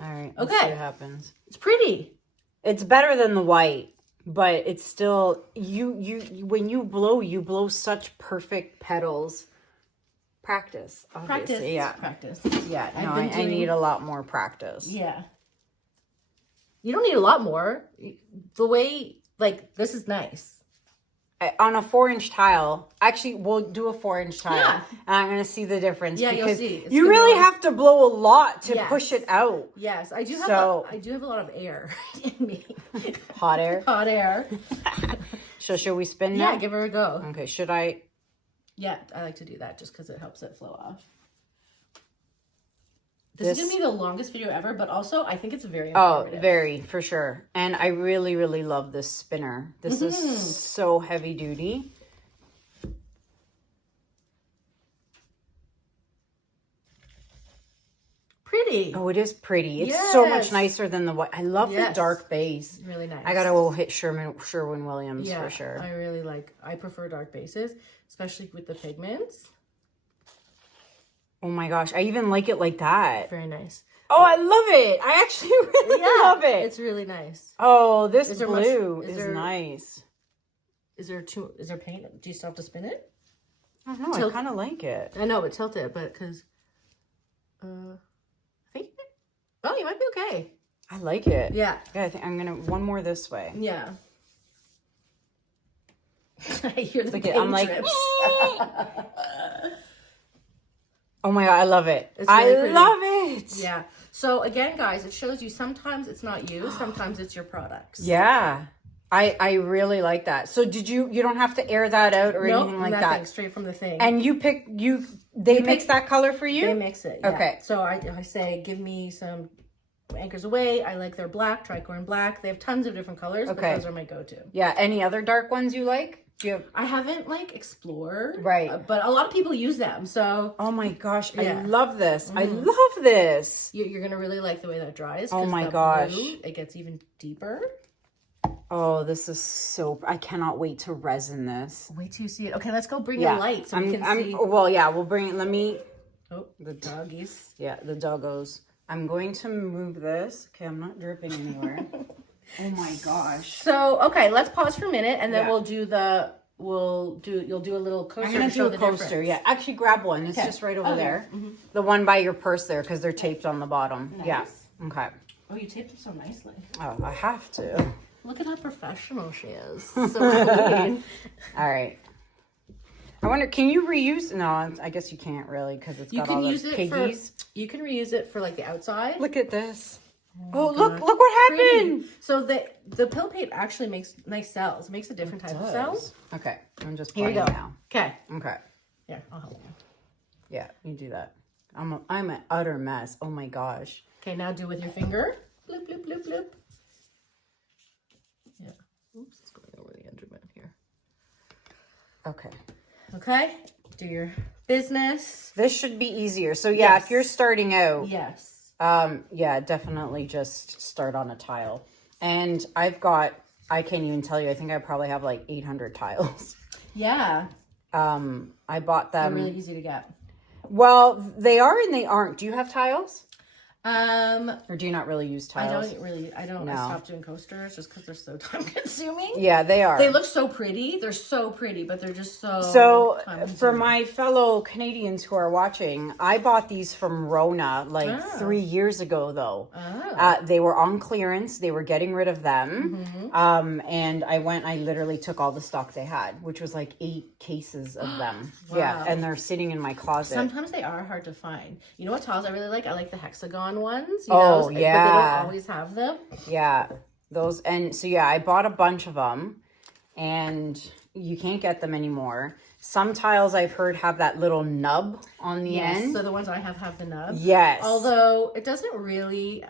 All right. Okay. Let's see what happens. It's pretty. It's better than the white, but it's still when you blow such perfect petals. Practice, obviously. Practice. Yeah. No, I need a lot more practice. Yeah. You don't need a lot more. The way this is nice. On a 4-inch tile, actually, we'll do a 4-inch tile, and I'm going to see the difference. Yeah, because you'll see. You really have to blow a lot to push it out. Yes, I do have a lot of air in me. Hot air. Hot air. So should we spin now? Yeah, give her a go. Okay, should I? Yeah, I like to do that just because it helps it flow off. This is going to be the longest video ever, but also I think it's very informative. Oh, very, for sure. And I really, really love this spinner. This is so heavy duty. Pretty. Oh, it is pretty. It's so much nicer than the white. I love the dark base. Really nice. I got to go hit Sherwin-Williams for sure. I prefer dark bases, especially with the pigments. Oh my gosh, I even like it like that. Very nice. Oh, I love it. I actually really love it. It's really nice. Oh, this blue is nice. Is there paint? Do you still have to spin it? I don't know, I kind of like it. I know, but tilt it, but because, I think, oh, you might be okay. I like it. Yeah. Yeah, I think I'm going to, one more this way. Yeah. I hear the paint I'm like, drips. oh my God, I love it. It's really love it. Yeah. So again, guys, it shows you sometimes it's not you, sometimes it's your products. Yeah. I really like that. So you don't have to air that out or anything like nothing, that? straight from the thing. And they mix that color for you? They mix it, yeah. Okay. So I say, give me some Anchors Away. I like their black, tricorn black. They have tons of different colors, but those are my go-to. Yeah. Any other dark ones you like? Do you have... I haven't explored. Right. But a lot of people use them, so. Oh my gosh. Yeah. I love this. I love this. You're going to really like the way that dries. Oh my gosh. Blue, it gets even deeper. Oh, this is so... I cannot wait to resin this. Wait till you see it. Okay, let's go bring your light so we can see. Well, yeah, we'll bring it. Let me... Oh, the doggies. Yeah, the doggos. I'm going to move this. Okay, I'm not dripping anywhere. Oh my gosh. So, okay, let's pause for a minute and then you'll do a little coaster. I'm going to do a coaster. Yeah, actually grab one. It's just right over there. Mm-hmm. The one by your purse there because they're taped on the bottom. Nice. Yeah. Okay. Oh, you taped it so nicely. Oh, I have to. Look at how professional she is. So clean. All right. I wonder, can you reuse? No, I guess you can't really because it's got all the piggies. You can reuse it for the outside. Look at this. Oh, look what happened. Pretty. So the pill paint actually makes nice cells. It makes a different type of cells. Okay, I'm just Here playing you go. now. Okay. Okay. Yeah, I'll help you. Yeah, you do that. I'm an utter mess. Oh my gosh. Okay, now do with your finger. Bloop, bloop, bloop, bloop. Yeah. Oops, it's going over the edge of it here. Okay. Okay, do your business. This should be easier. So yeah, if you're starting out, yeah, definitely just start on a tile. And I can't even tell you, I think I probably have 800 tiles. Yeah. I bought them. They're really easy to get. Well, they are and they aren't. Do you have tiles? Or do you not really use tiles? I don't. No. I stopped doing coasters just because they're so time consuming. Yeah, they are. They look so pretty. They're so pretty, but they're just so for my fellow Canadians who are watching, I bought these from Rona 3 years ago though. Oh. They were on clearance. They were getting rid of them. And I literally took all the stock they had, which was 8 cases of them. Wow. Yeah, and they're sitting in my closet. Sometimes they are hard to find. You know what tiles I really like? I like the hexagon ones. Yeah. But they don't always have them. Yeah, those. And so, yeah, I bought a bunch of them and you can't get them anymore. Some tiles I've heard have that little nub on the end. So the ones I have the nub. Yes. Although it doesn't really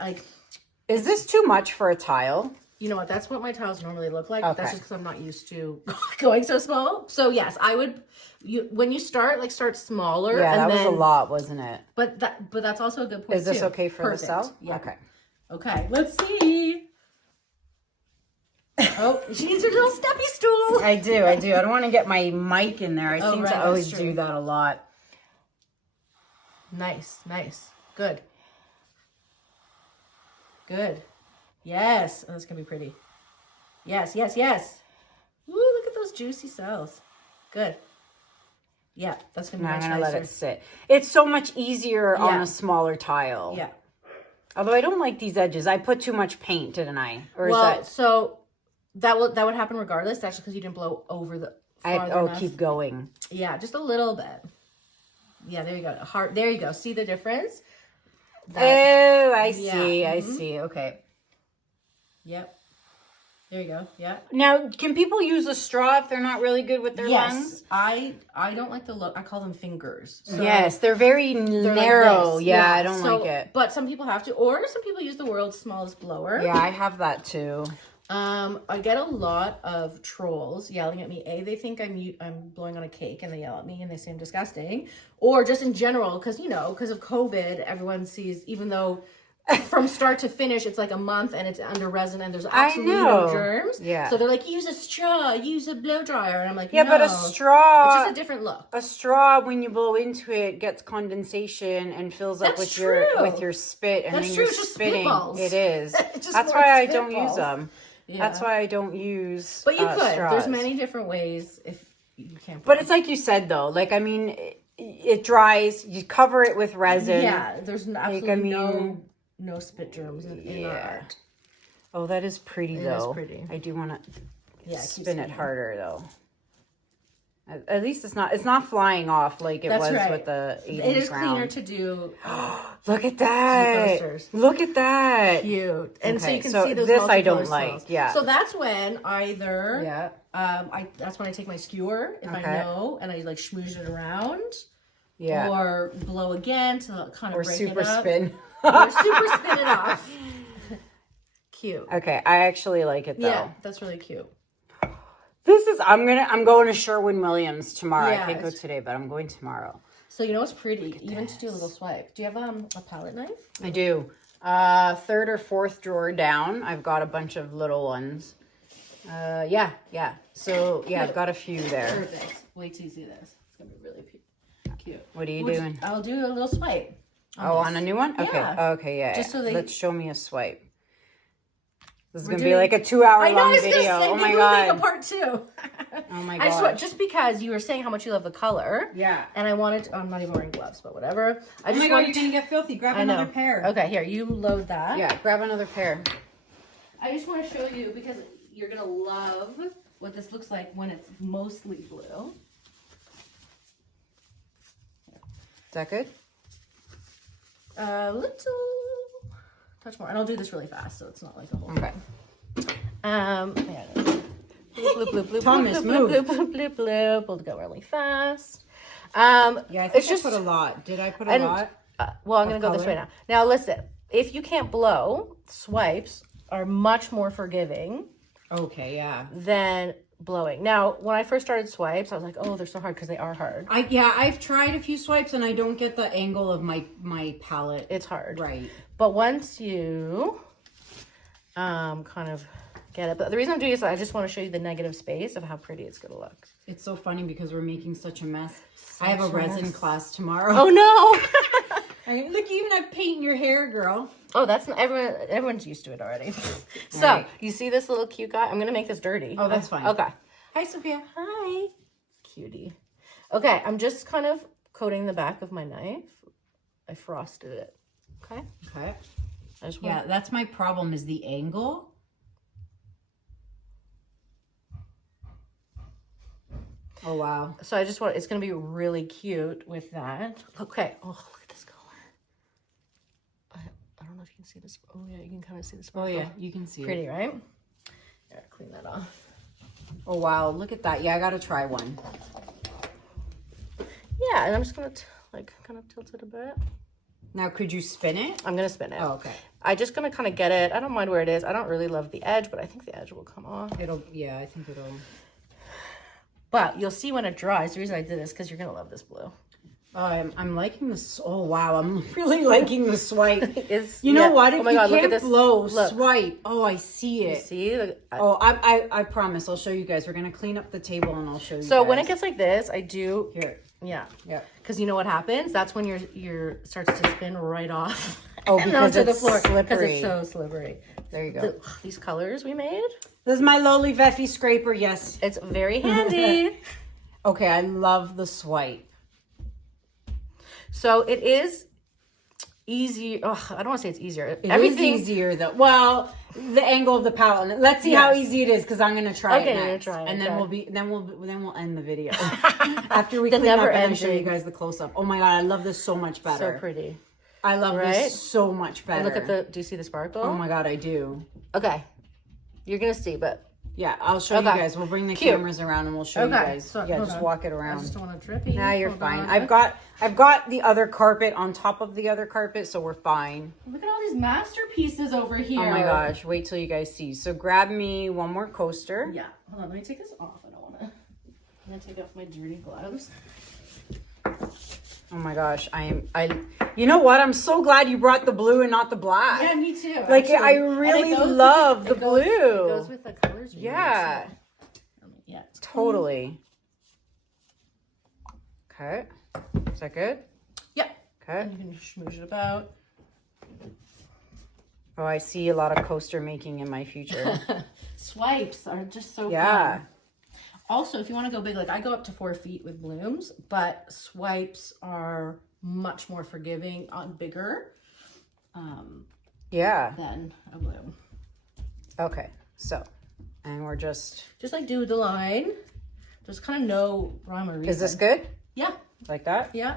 Is this too much for a tile? You know what? That's what my tiles normally look like. Okay. That's just because I'm not used to going so small. So yes, I would. When you start, start smaller. Yeah, and that was a lot, wasn't it? But that's also a good point. Is this too. okay for the cell? Yeah. Okay. Okay. Let's see. Oh, she needs her little steppy stool. I do. I don't want to get my mic in there. I seem to always do that a lot. Nice. Good. Yes. Oh, this can be pretty. Yes. Ooh, look at those juicy cells. Good. Yeah, that's going to be much nicer. I'm going to let it sit. It's so much easier on a smaller tile. Yeah. Although I don't like these edges. I put too much paint, didn't I? Or so that would happen regardless. That's just because you didn't blow over the keep going. Yeah, just a little bit. Yeah, there you go. There you go. See the difference? I see. I see. Okay. Yep. There you go. Yeah. Now, can people use a straw if they're not really good with their lungs? I don't like the look. I call them fingers. So yes, they're very narrow. Yeah, I don't like it. But some people have to, or some people use the world's smallest blower. Yeah, I have that too. I get a lot of trolls yelling at me. They think I'm blowing on a cake and they yell at me and they say I'm disgusting. Or just in general, because of COVID, everyone sees, even though from start to finish, it's a month and it's under resin and there's absolutely no germs. Yeah. So they're like, use a straw, use a blow dryer. And I'm like, yeah, no. but a straw. It's just a different look. A straw, when you blow into it, gets condensation and fills up with your spit. And That's then true. you're It's just spitting. spitballs. It is. That's why I don't use them. Yeah. That's why I don't use But you could. straws. There's many different ways. you can't. But it's like you said though. Like I mean, it dries. You cover it with resin. Yeah, there's absolutely no spit germs in our art. Oh, that is pretty though. It is pretty. I do want to spin it spinning. harder though. At least it's not flying off like it was with the 8-inch round. It is cleaner to do. Look at that! Coasters. Look at that! Cute. And so you can see those this I don't multicolor like. swirls. Yeah. So that's when either that's when I take my skewer if I know and I like schmooze it around. Yeah. Or blow again to kind of break it up. spin. Or super spin it off. Cute. Okay, I actually like it though. Yeah, that's really cute. I'm going to Sherwin-Williams tomorrow. Yeah, I can't go today, but I'm going tomorrow. So you know what's pretty? Even to do a little swipe. Do you have a palette knife? I do. Third or fourth drawer down, I've got a bunch of little ones. Yeah. So yeah, I've got a few there. Perfect. Wait till you see this. It's gonna be really cute. What are you doing? I'll do a little swipe. On a new one? Okay. Yeah. Okay, yeah. Just so Let's show me a swipe. This is We're going to be like a 2-hour long video. Say, oh my God. God. Make a part 2. Oh my God. Just because you were saying how much you love the color. Yeah. And I wanted to, I'm not even wearing gloves, but whatever. Oh my God, you're going to get filthy. Grab another pair. Okay, here, you load that. Yeah, grab another pair. I just want to show you because you're going to love what this looks like when it's mostly blue. Is that good? A little touch more. And I'll do this really fast so it's not like a whole Okay. bloop, bloop, bloop, bloop, Thomas, bloop, move. bloop, bloop, bloop, bloop. We'll go really fast. Yeah, I think I put a lot. Did I put a lot? Well, I'm going to go this way now. Now, listen. If you can't blow, swipes are much more forgiving. Okay, yeah. Than blowing. Now, when I first started swipes, I was like, oh, they're so hard because they are hard. I've tried a few swipes and I don't get the angle of my palette. It's hard. Right. But once you kind of get it. But the reason I'm doing this is I just want to show you the negative space of how pretty it's going to look. It's so funny because we're making such a mess. I have a resin class tomorrow. Oh, no. Look, you even have paint in your hair, girl. Oh, that's not everyone's used to it already. So, right. You see this little cute guy? I'm going to make this dirty. Oh, that's fine. Okay. Hi, Sophia. Hi. Cutie. Okay, I'm just kind of coating the back of my knife. I frosted it. Okay? Okay. Yeah, that's my problem is the angle. Oh, wow. So I just want, it's going to be really cute with that. Okay. Oh, look at this color. I don't know if you can see this. Oh, yeah, you can kind of see this. Oh, yeah, you can see it. Pretty, right? Yeah, clean that off. Oh, wow. Look at that. Yeah, I got to try one. Yeah, and I'm just going to, kind of tilt it a bit. Now, could you spin it? I'm going to spin it. Oh, okay. I'm just going to kind of get it. I don't mind where it is. I don't really love the edge, but I think the edge will come off. Yeah, I think it'll. But you'll see when it dries. The reason I did this because you're going to love this blue. I'm liking this. Oh, wow. I'm really liking the swipe. You know what? If oh my God, you can't look at this. blow, swipe. Oh, I see it. You see? I promise. I'll show you guys. We're going to clean up the table and I'll show you So guys. when it gets like this, I do... Here. Yeah. Yeah. Because you know what happens? That's when your starts to spin right off. Oh, because onto it's the floor. slippery. Because it's so slippery. There you go. These colors we made. This is my lowly Veffy scraper. Yes. It's very handy. Okay, I love the swipe. So it is easy. Oh, I don't want to say it's easier. Everything is easier though. Well, the angle of the palette. Let's see how easy it is because I'm gonna try it next. And then we'll end the video after we clean up and then show you guys the close up. Oh my God, I love this so much better. So pretty. I love this so much better. And look at the. Do you see the sparkle? Oh my God, I do. Okay, you're gonna see, but. Yeah, I'll show you guys. We'll bring the cameras around and we'll show you guys. So, just walk it around. I just don't want to drippy. Nah, you're fine. I've got the other carpet on top of the other carpet, so we're fine. Look at all these masterpieces over here. Oh my gosh, wait till you guys see. So grab me one more coaster. Yeah. Hold on, let me take this off. I don't want to. I'm gonna take off my dirty gloves. Oh my gosh, you know what? I'm so glad you brought the blue and not the black. Yeah, me too. Like, actually. I really love the blue. It goes with the colors. Yeah. Yeah. Totally. Okay. Is that good? Yeah. Okay. And you can smoosh it about. Oh, I see a lot of coaster making in my future. Swipes are just so fun. Also, if you want to go big, like I go up to 4 feet with blooms, but swipes are much more forgiving on bigger Yeah. than a bloom. Okay, so, and we're just like do the line. There's kind of no rhyme or reason. Is this good? Yeah. Like that? Yeah.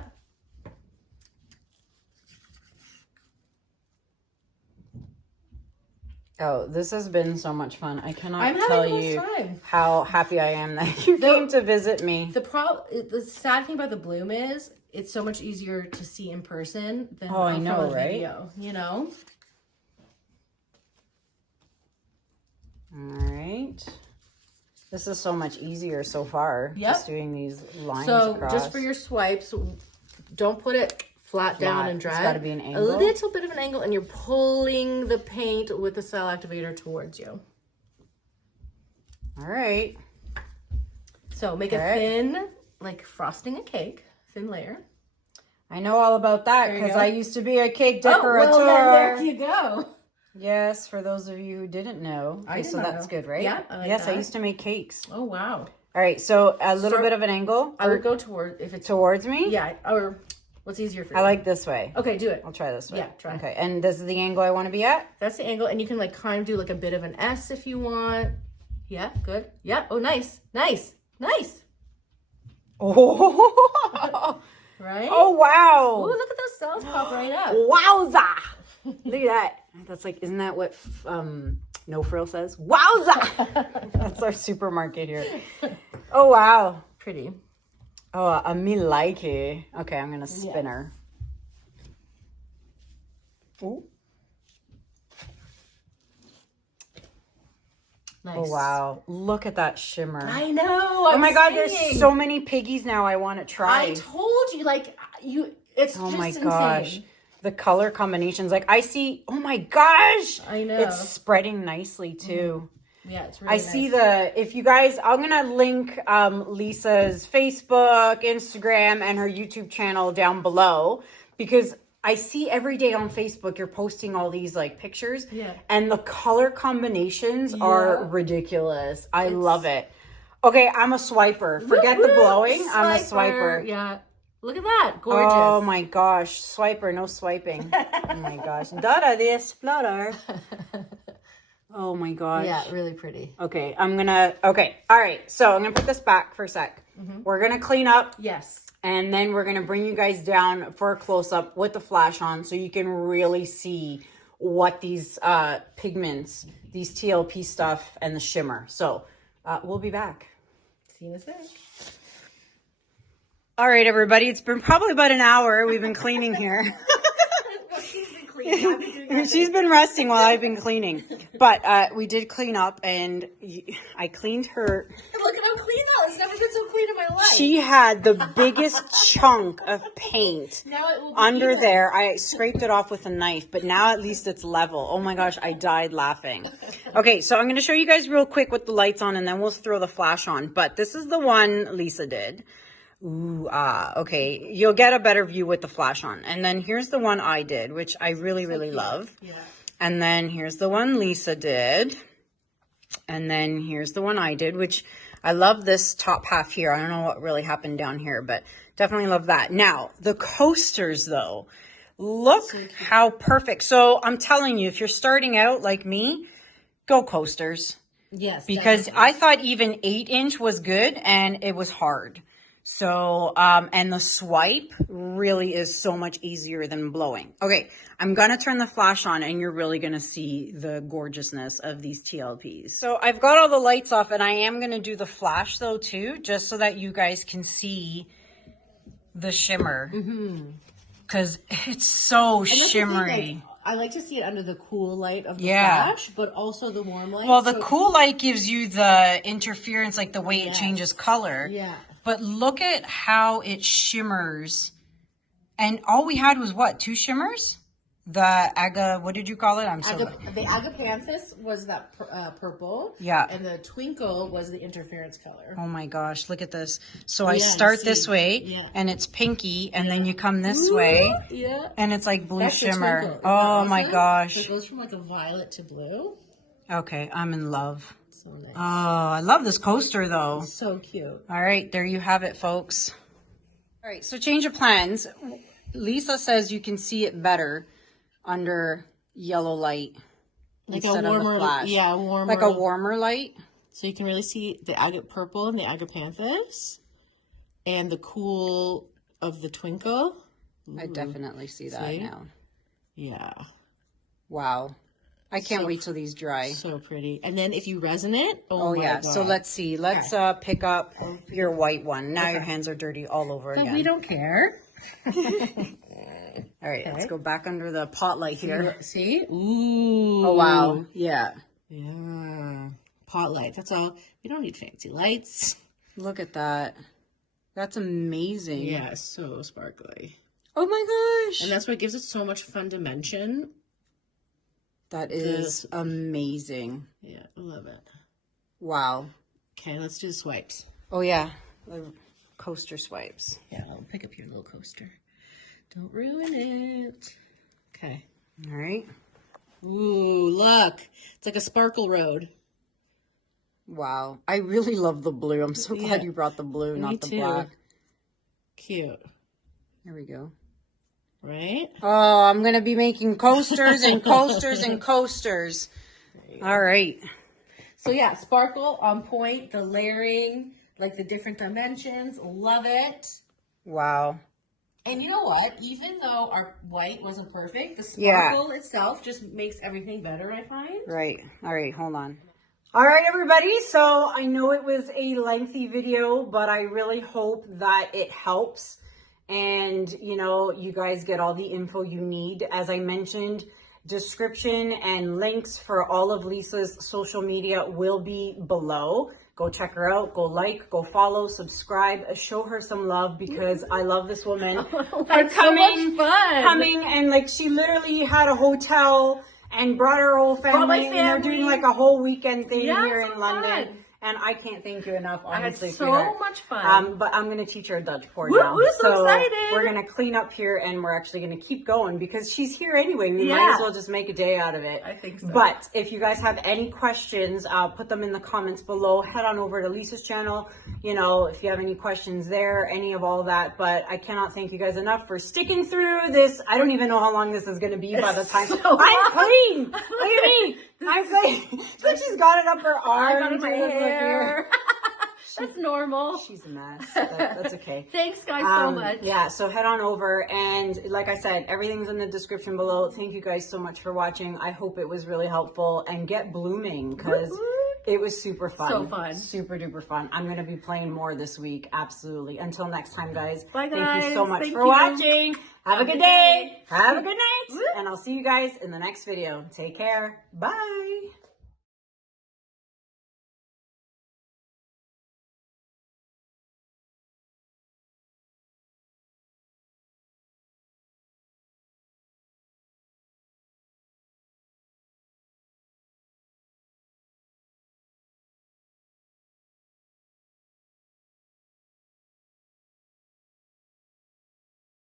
Oh, this has been so much fun. I cannot I'm tell having you the most time. how happy I am that you came to visit me. The sad thing about the bloom is it's so much easier to see in person than I from know, a right? video, you know? All right. This is so much easier so far. Yep. Just doing these lines So across. just for your swipes, don't put it flat down and drag. It's got to be an angle. A little bit of an angle, and you're pulling the paint with the cell activator towards you. All right. So make it thin, like frosting a cake, thin layer. I know all about that because I used to be a cake decorator. Oh, well, then there you go. Yes, for those of you who didn't know. Okay, so that's good, right? Yeah, I like yes, that. I used to make cakes. Oh, wow. All right, so a little bit of an angle. I would go toward, if it's towards me? Yeah, or what's easier for you? I like this way. Okay, do it. I'll try this way. Yeah, try. Okay, and this is the angle I want to be at? That's the angle, and you can like kind of do like a bit of an S if you want. Yeah, good. Yeah, oh, nice, nice, nice. Oh, right? Oh, wow. Oh, look at those cells pop right up. Wowza. Look at that. That's like, isn't that what No Frill says? Wowza. That's our supermarket here. Oh, wow. Pretty. Oh, me like it. Okay, I'm going to spin her. Ooh. Nice. Oh, wow. Look at that shimmer. I know. Oh my God, there's so many piggies now I want to try. I told you, like, it's oh just my insane. gosh. The color combinations. Like, I see, oh my gosh. I know. It's spreading nicely, too. Yeah, it's really I see if you guys, I'm going to link Lisa's Facebook, Instagram, and her YouTube channel down below because I see every day on Facebook you're posting all these like pictures. Yeah. And the color combinations are ridiculous. I love it. Okay, I'm a swiper. Forget the blowing. I'm a swiper. Yeah. Look at that. Gorgeous. Oh my gosh. Swiper, no swiping. Oh my gosh. Dada de explorer. Oh my gosh. Yeah, really pretty. Okay, okay. All right. So I'm going to put this back for a sec. We're going to clean up. Yes. And then we're going to bring you guys down for a close-up with the flash on so you can really see what these pigments, these TLP stuff, and the shimmer. So we'll be back. See you in a sec. All right, everybody. It's been probably about an hour. We've been cleaning here. She's been resting while I've been cleaning. But we did clean up, and I cleaned her. Look at how clean that is. I've never been so clean in my life. She had the biggest chunk of paint under even. there. I scraped it off with a knife, but now at least it's level. Oh my gosh, I died laughing. Okay, so I'm going to show you guys real quick with the lights on, and then we'll throw the flash on. But this is the one Lisa did. Ooh, okay. You'll get a better view with the flash on. And then here's the one I did, which I really, really love. Yeah. And then here's the one Lisa did. And then here's the one I did, which I love this top half here. I don't know what really happened down here, but definitely love that. Now, the coasters, though, look how perfect. So I'm telling you, if you're starting out like me, go coasters. Yes. Because definitely. I thought even 8-inch was good, and it was hard. So, and the swipe really is so much easier than blowing. Okay, I'm going to turn the flash on and you're really going to see the gorgeousness of these TLPs. So I've got all the lights off and I am going to do the flash though too, just so that you guys can see the shimmer. Because it's so shimmery. I like to see it under the cool light of the flash, but also the warm light. Well, the cool light gives you the interference, like the way it changes color. Yeah. But look at how it shimmers. And all we had was what? 2 shimmers? The what did you call it? The agapanthus was that purple. Yeah. And the twinkle was the interference color. Oh my gosh, look at this. So I start this way and it's pinky and then you come this way and it's like blue shimmer. Oh my gosh. So it goes from like a violet to blue. Okay, I'm in love. So So nice. Oh, I love this coaster though. So cute. All right, there you have it, folks. All right, so change of plans. Lisa says you can see it better under yellow light Like instead a warmer, of the flash. yeah, warmer. Like a warmer light. So you can really see the agate purple and the agapanthus and the cool of the twinkle. I definitely see that now. Yeah. Wow. I can't wait till these dry. So pretty. And then if you resin it, oh my yeah. God. So let's see. Let's pick up your white one. Now your hands are dirty all over But again. we don't care. All right, let's go back under the pot light here. See? Ooh. Oh, wow. Yeah. Yeah. Pot light. That's all. We don't need fancy lights. Look at that. That's amazing. Yeah, so sparkly. Oh my gosh. And that's what gives it so much fun dimension. That is amazing. Yeah, I love it. Wow. Okay, let's do the swipes. Oh yeah, the coaster swipes. Yeah, I'll pick up your little coaster. Don't ruin it. Okay. All right. Ooh, look. It's like a sparkle road. Wow. I really love the blue. I'm so glad you brought the blue, not the black. Cute. There we go. Right? Oh, I'm going to be making coasters and coasters and coasters. All right. So yeah, sparkle on point, the layering, like the different dimensions. Love it. Wow. And you know what? Even though our white wasn't perfect, the sparkle itself just makes everything better, I find. Right. All right. Hold on. All right, everybody. So I know it was a lengthy video, but I really hope that it helps. And, you know, you guys get all the info you need. As I mentioned, description and links for all of Lisa's social media will be below. Go check her out. Go like, go follow, subscribe, show her some love because I love this woman. That's so much fun. Coming and like she literally had a hotel and brought her whole family. And they're doing like a whole weekend thing here in London. Fun. And I can't thank you enough, honestly. I had so much fun. But I'm going to teach her a Dutch pour now. So excited. We're going to clean up here and we're actually going to keep going because she's here anyway. We might as well just make a day out of it. I think so. But if you guys have any questions, put them in the comments below. Head on over to Lisa's channel. You know, if you have any questions there, any of all that. But I cannot thank you guys enough for sticking through this. I don't even know how long this is going to be by the time. I'm clean. Look at me. I'm clean. So she's got it up her arm. I got it in my hair. That's normal. She's a mess. That's okay. Thanks, guys, so much. Yeah, so head on over. And like I said, everything's in the description below. Thank you guys so much for watching. I hope it was really helpful. And get blooming because it was super fun. So fun. Super duper fun. I'm going to be playing more this week. Absolutely. Until next time, guys. Bye, guys. Thank you so much for watching. Have a good day. Have a good night. And I'll see you guys in the next video. Take care. Bye.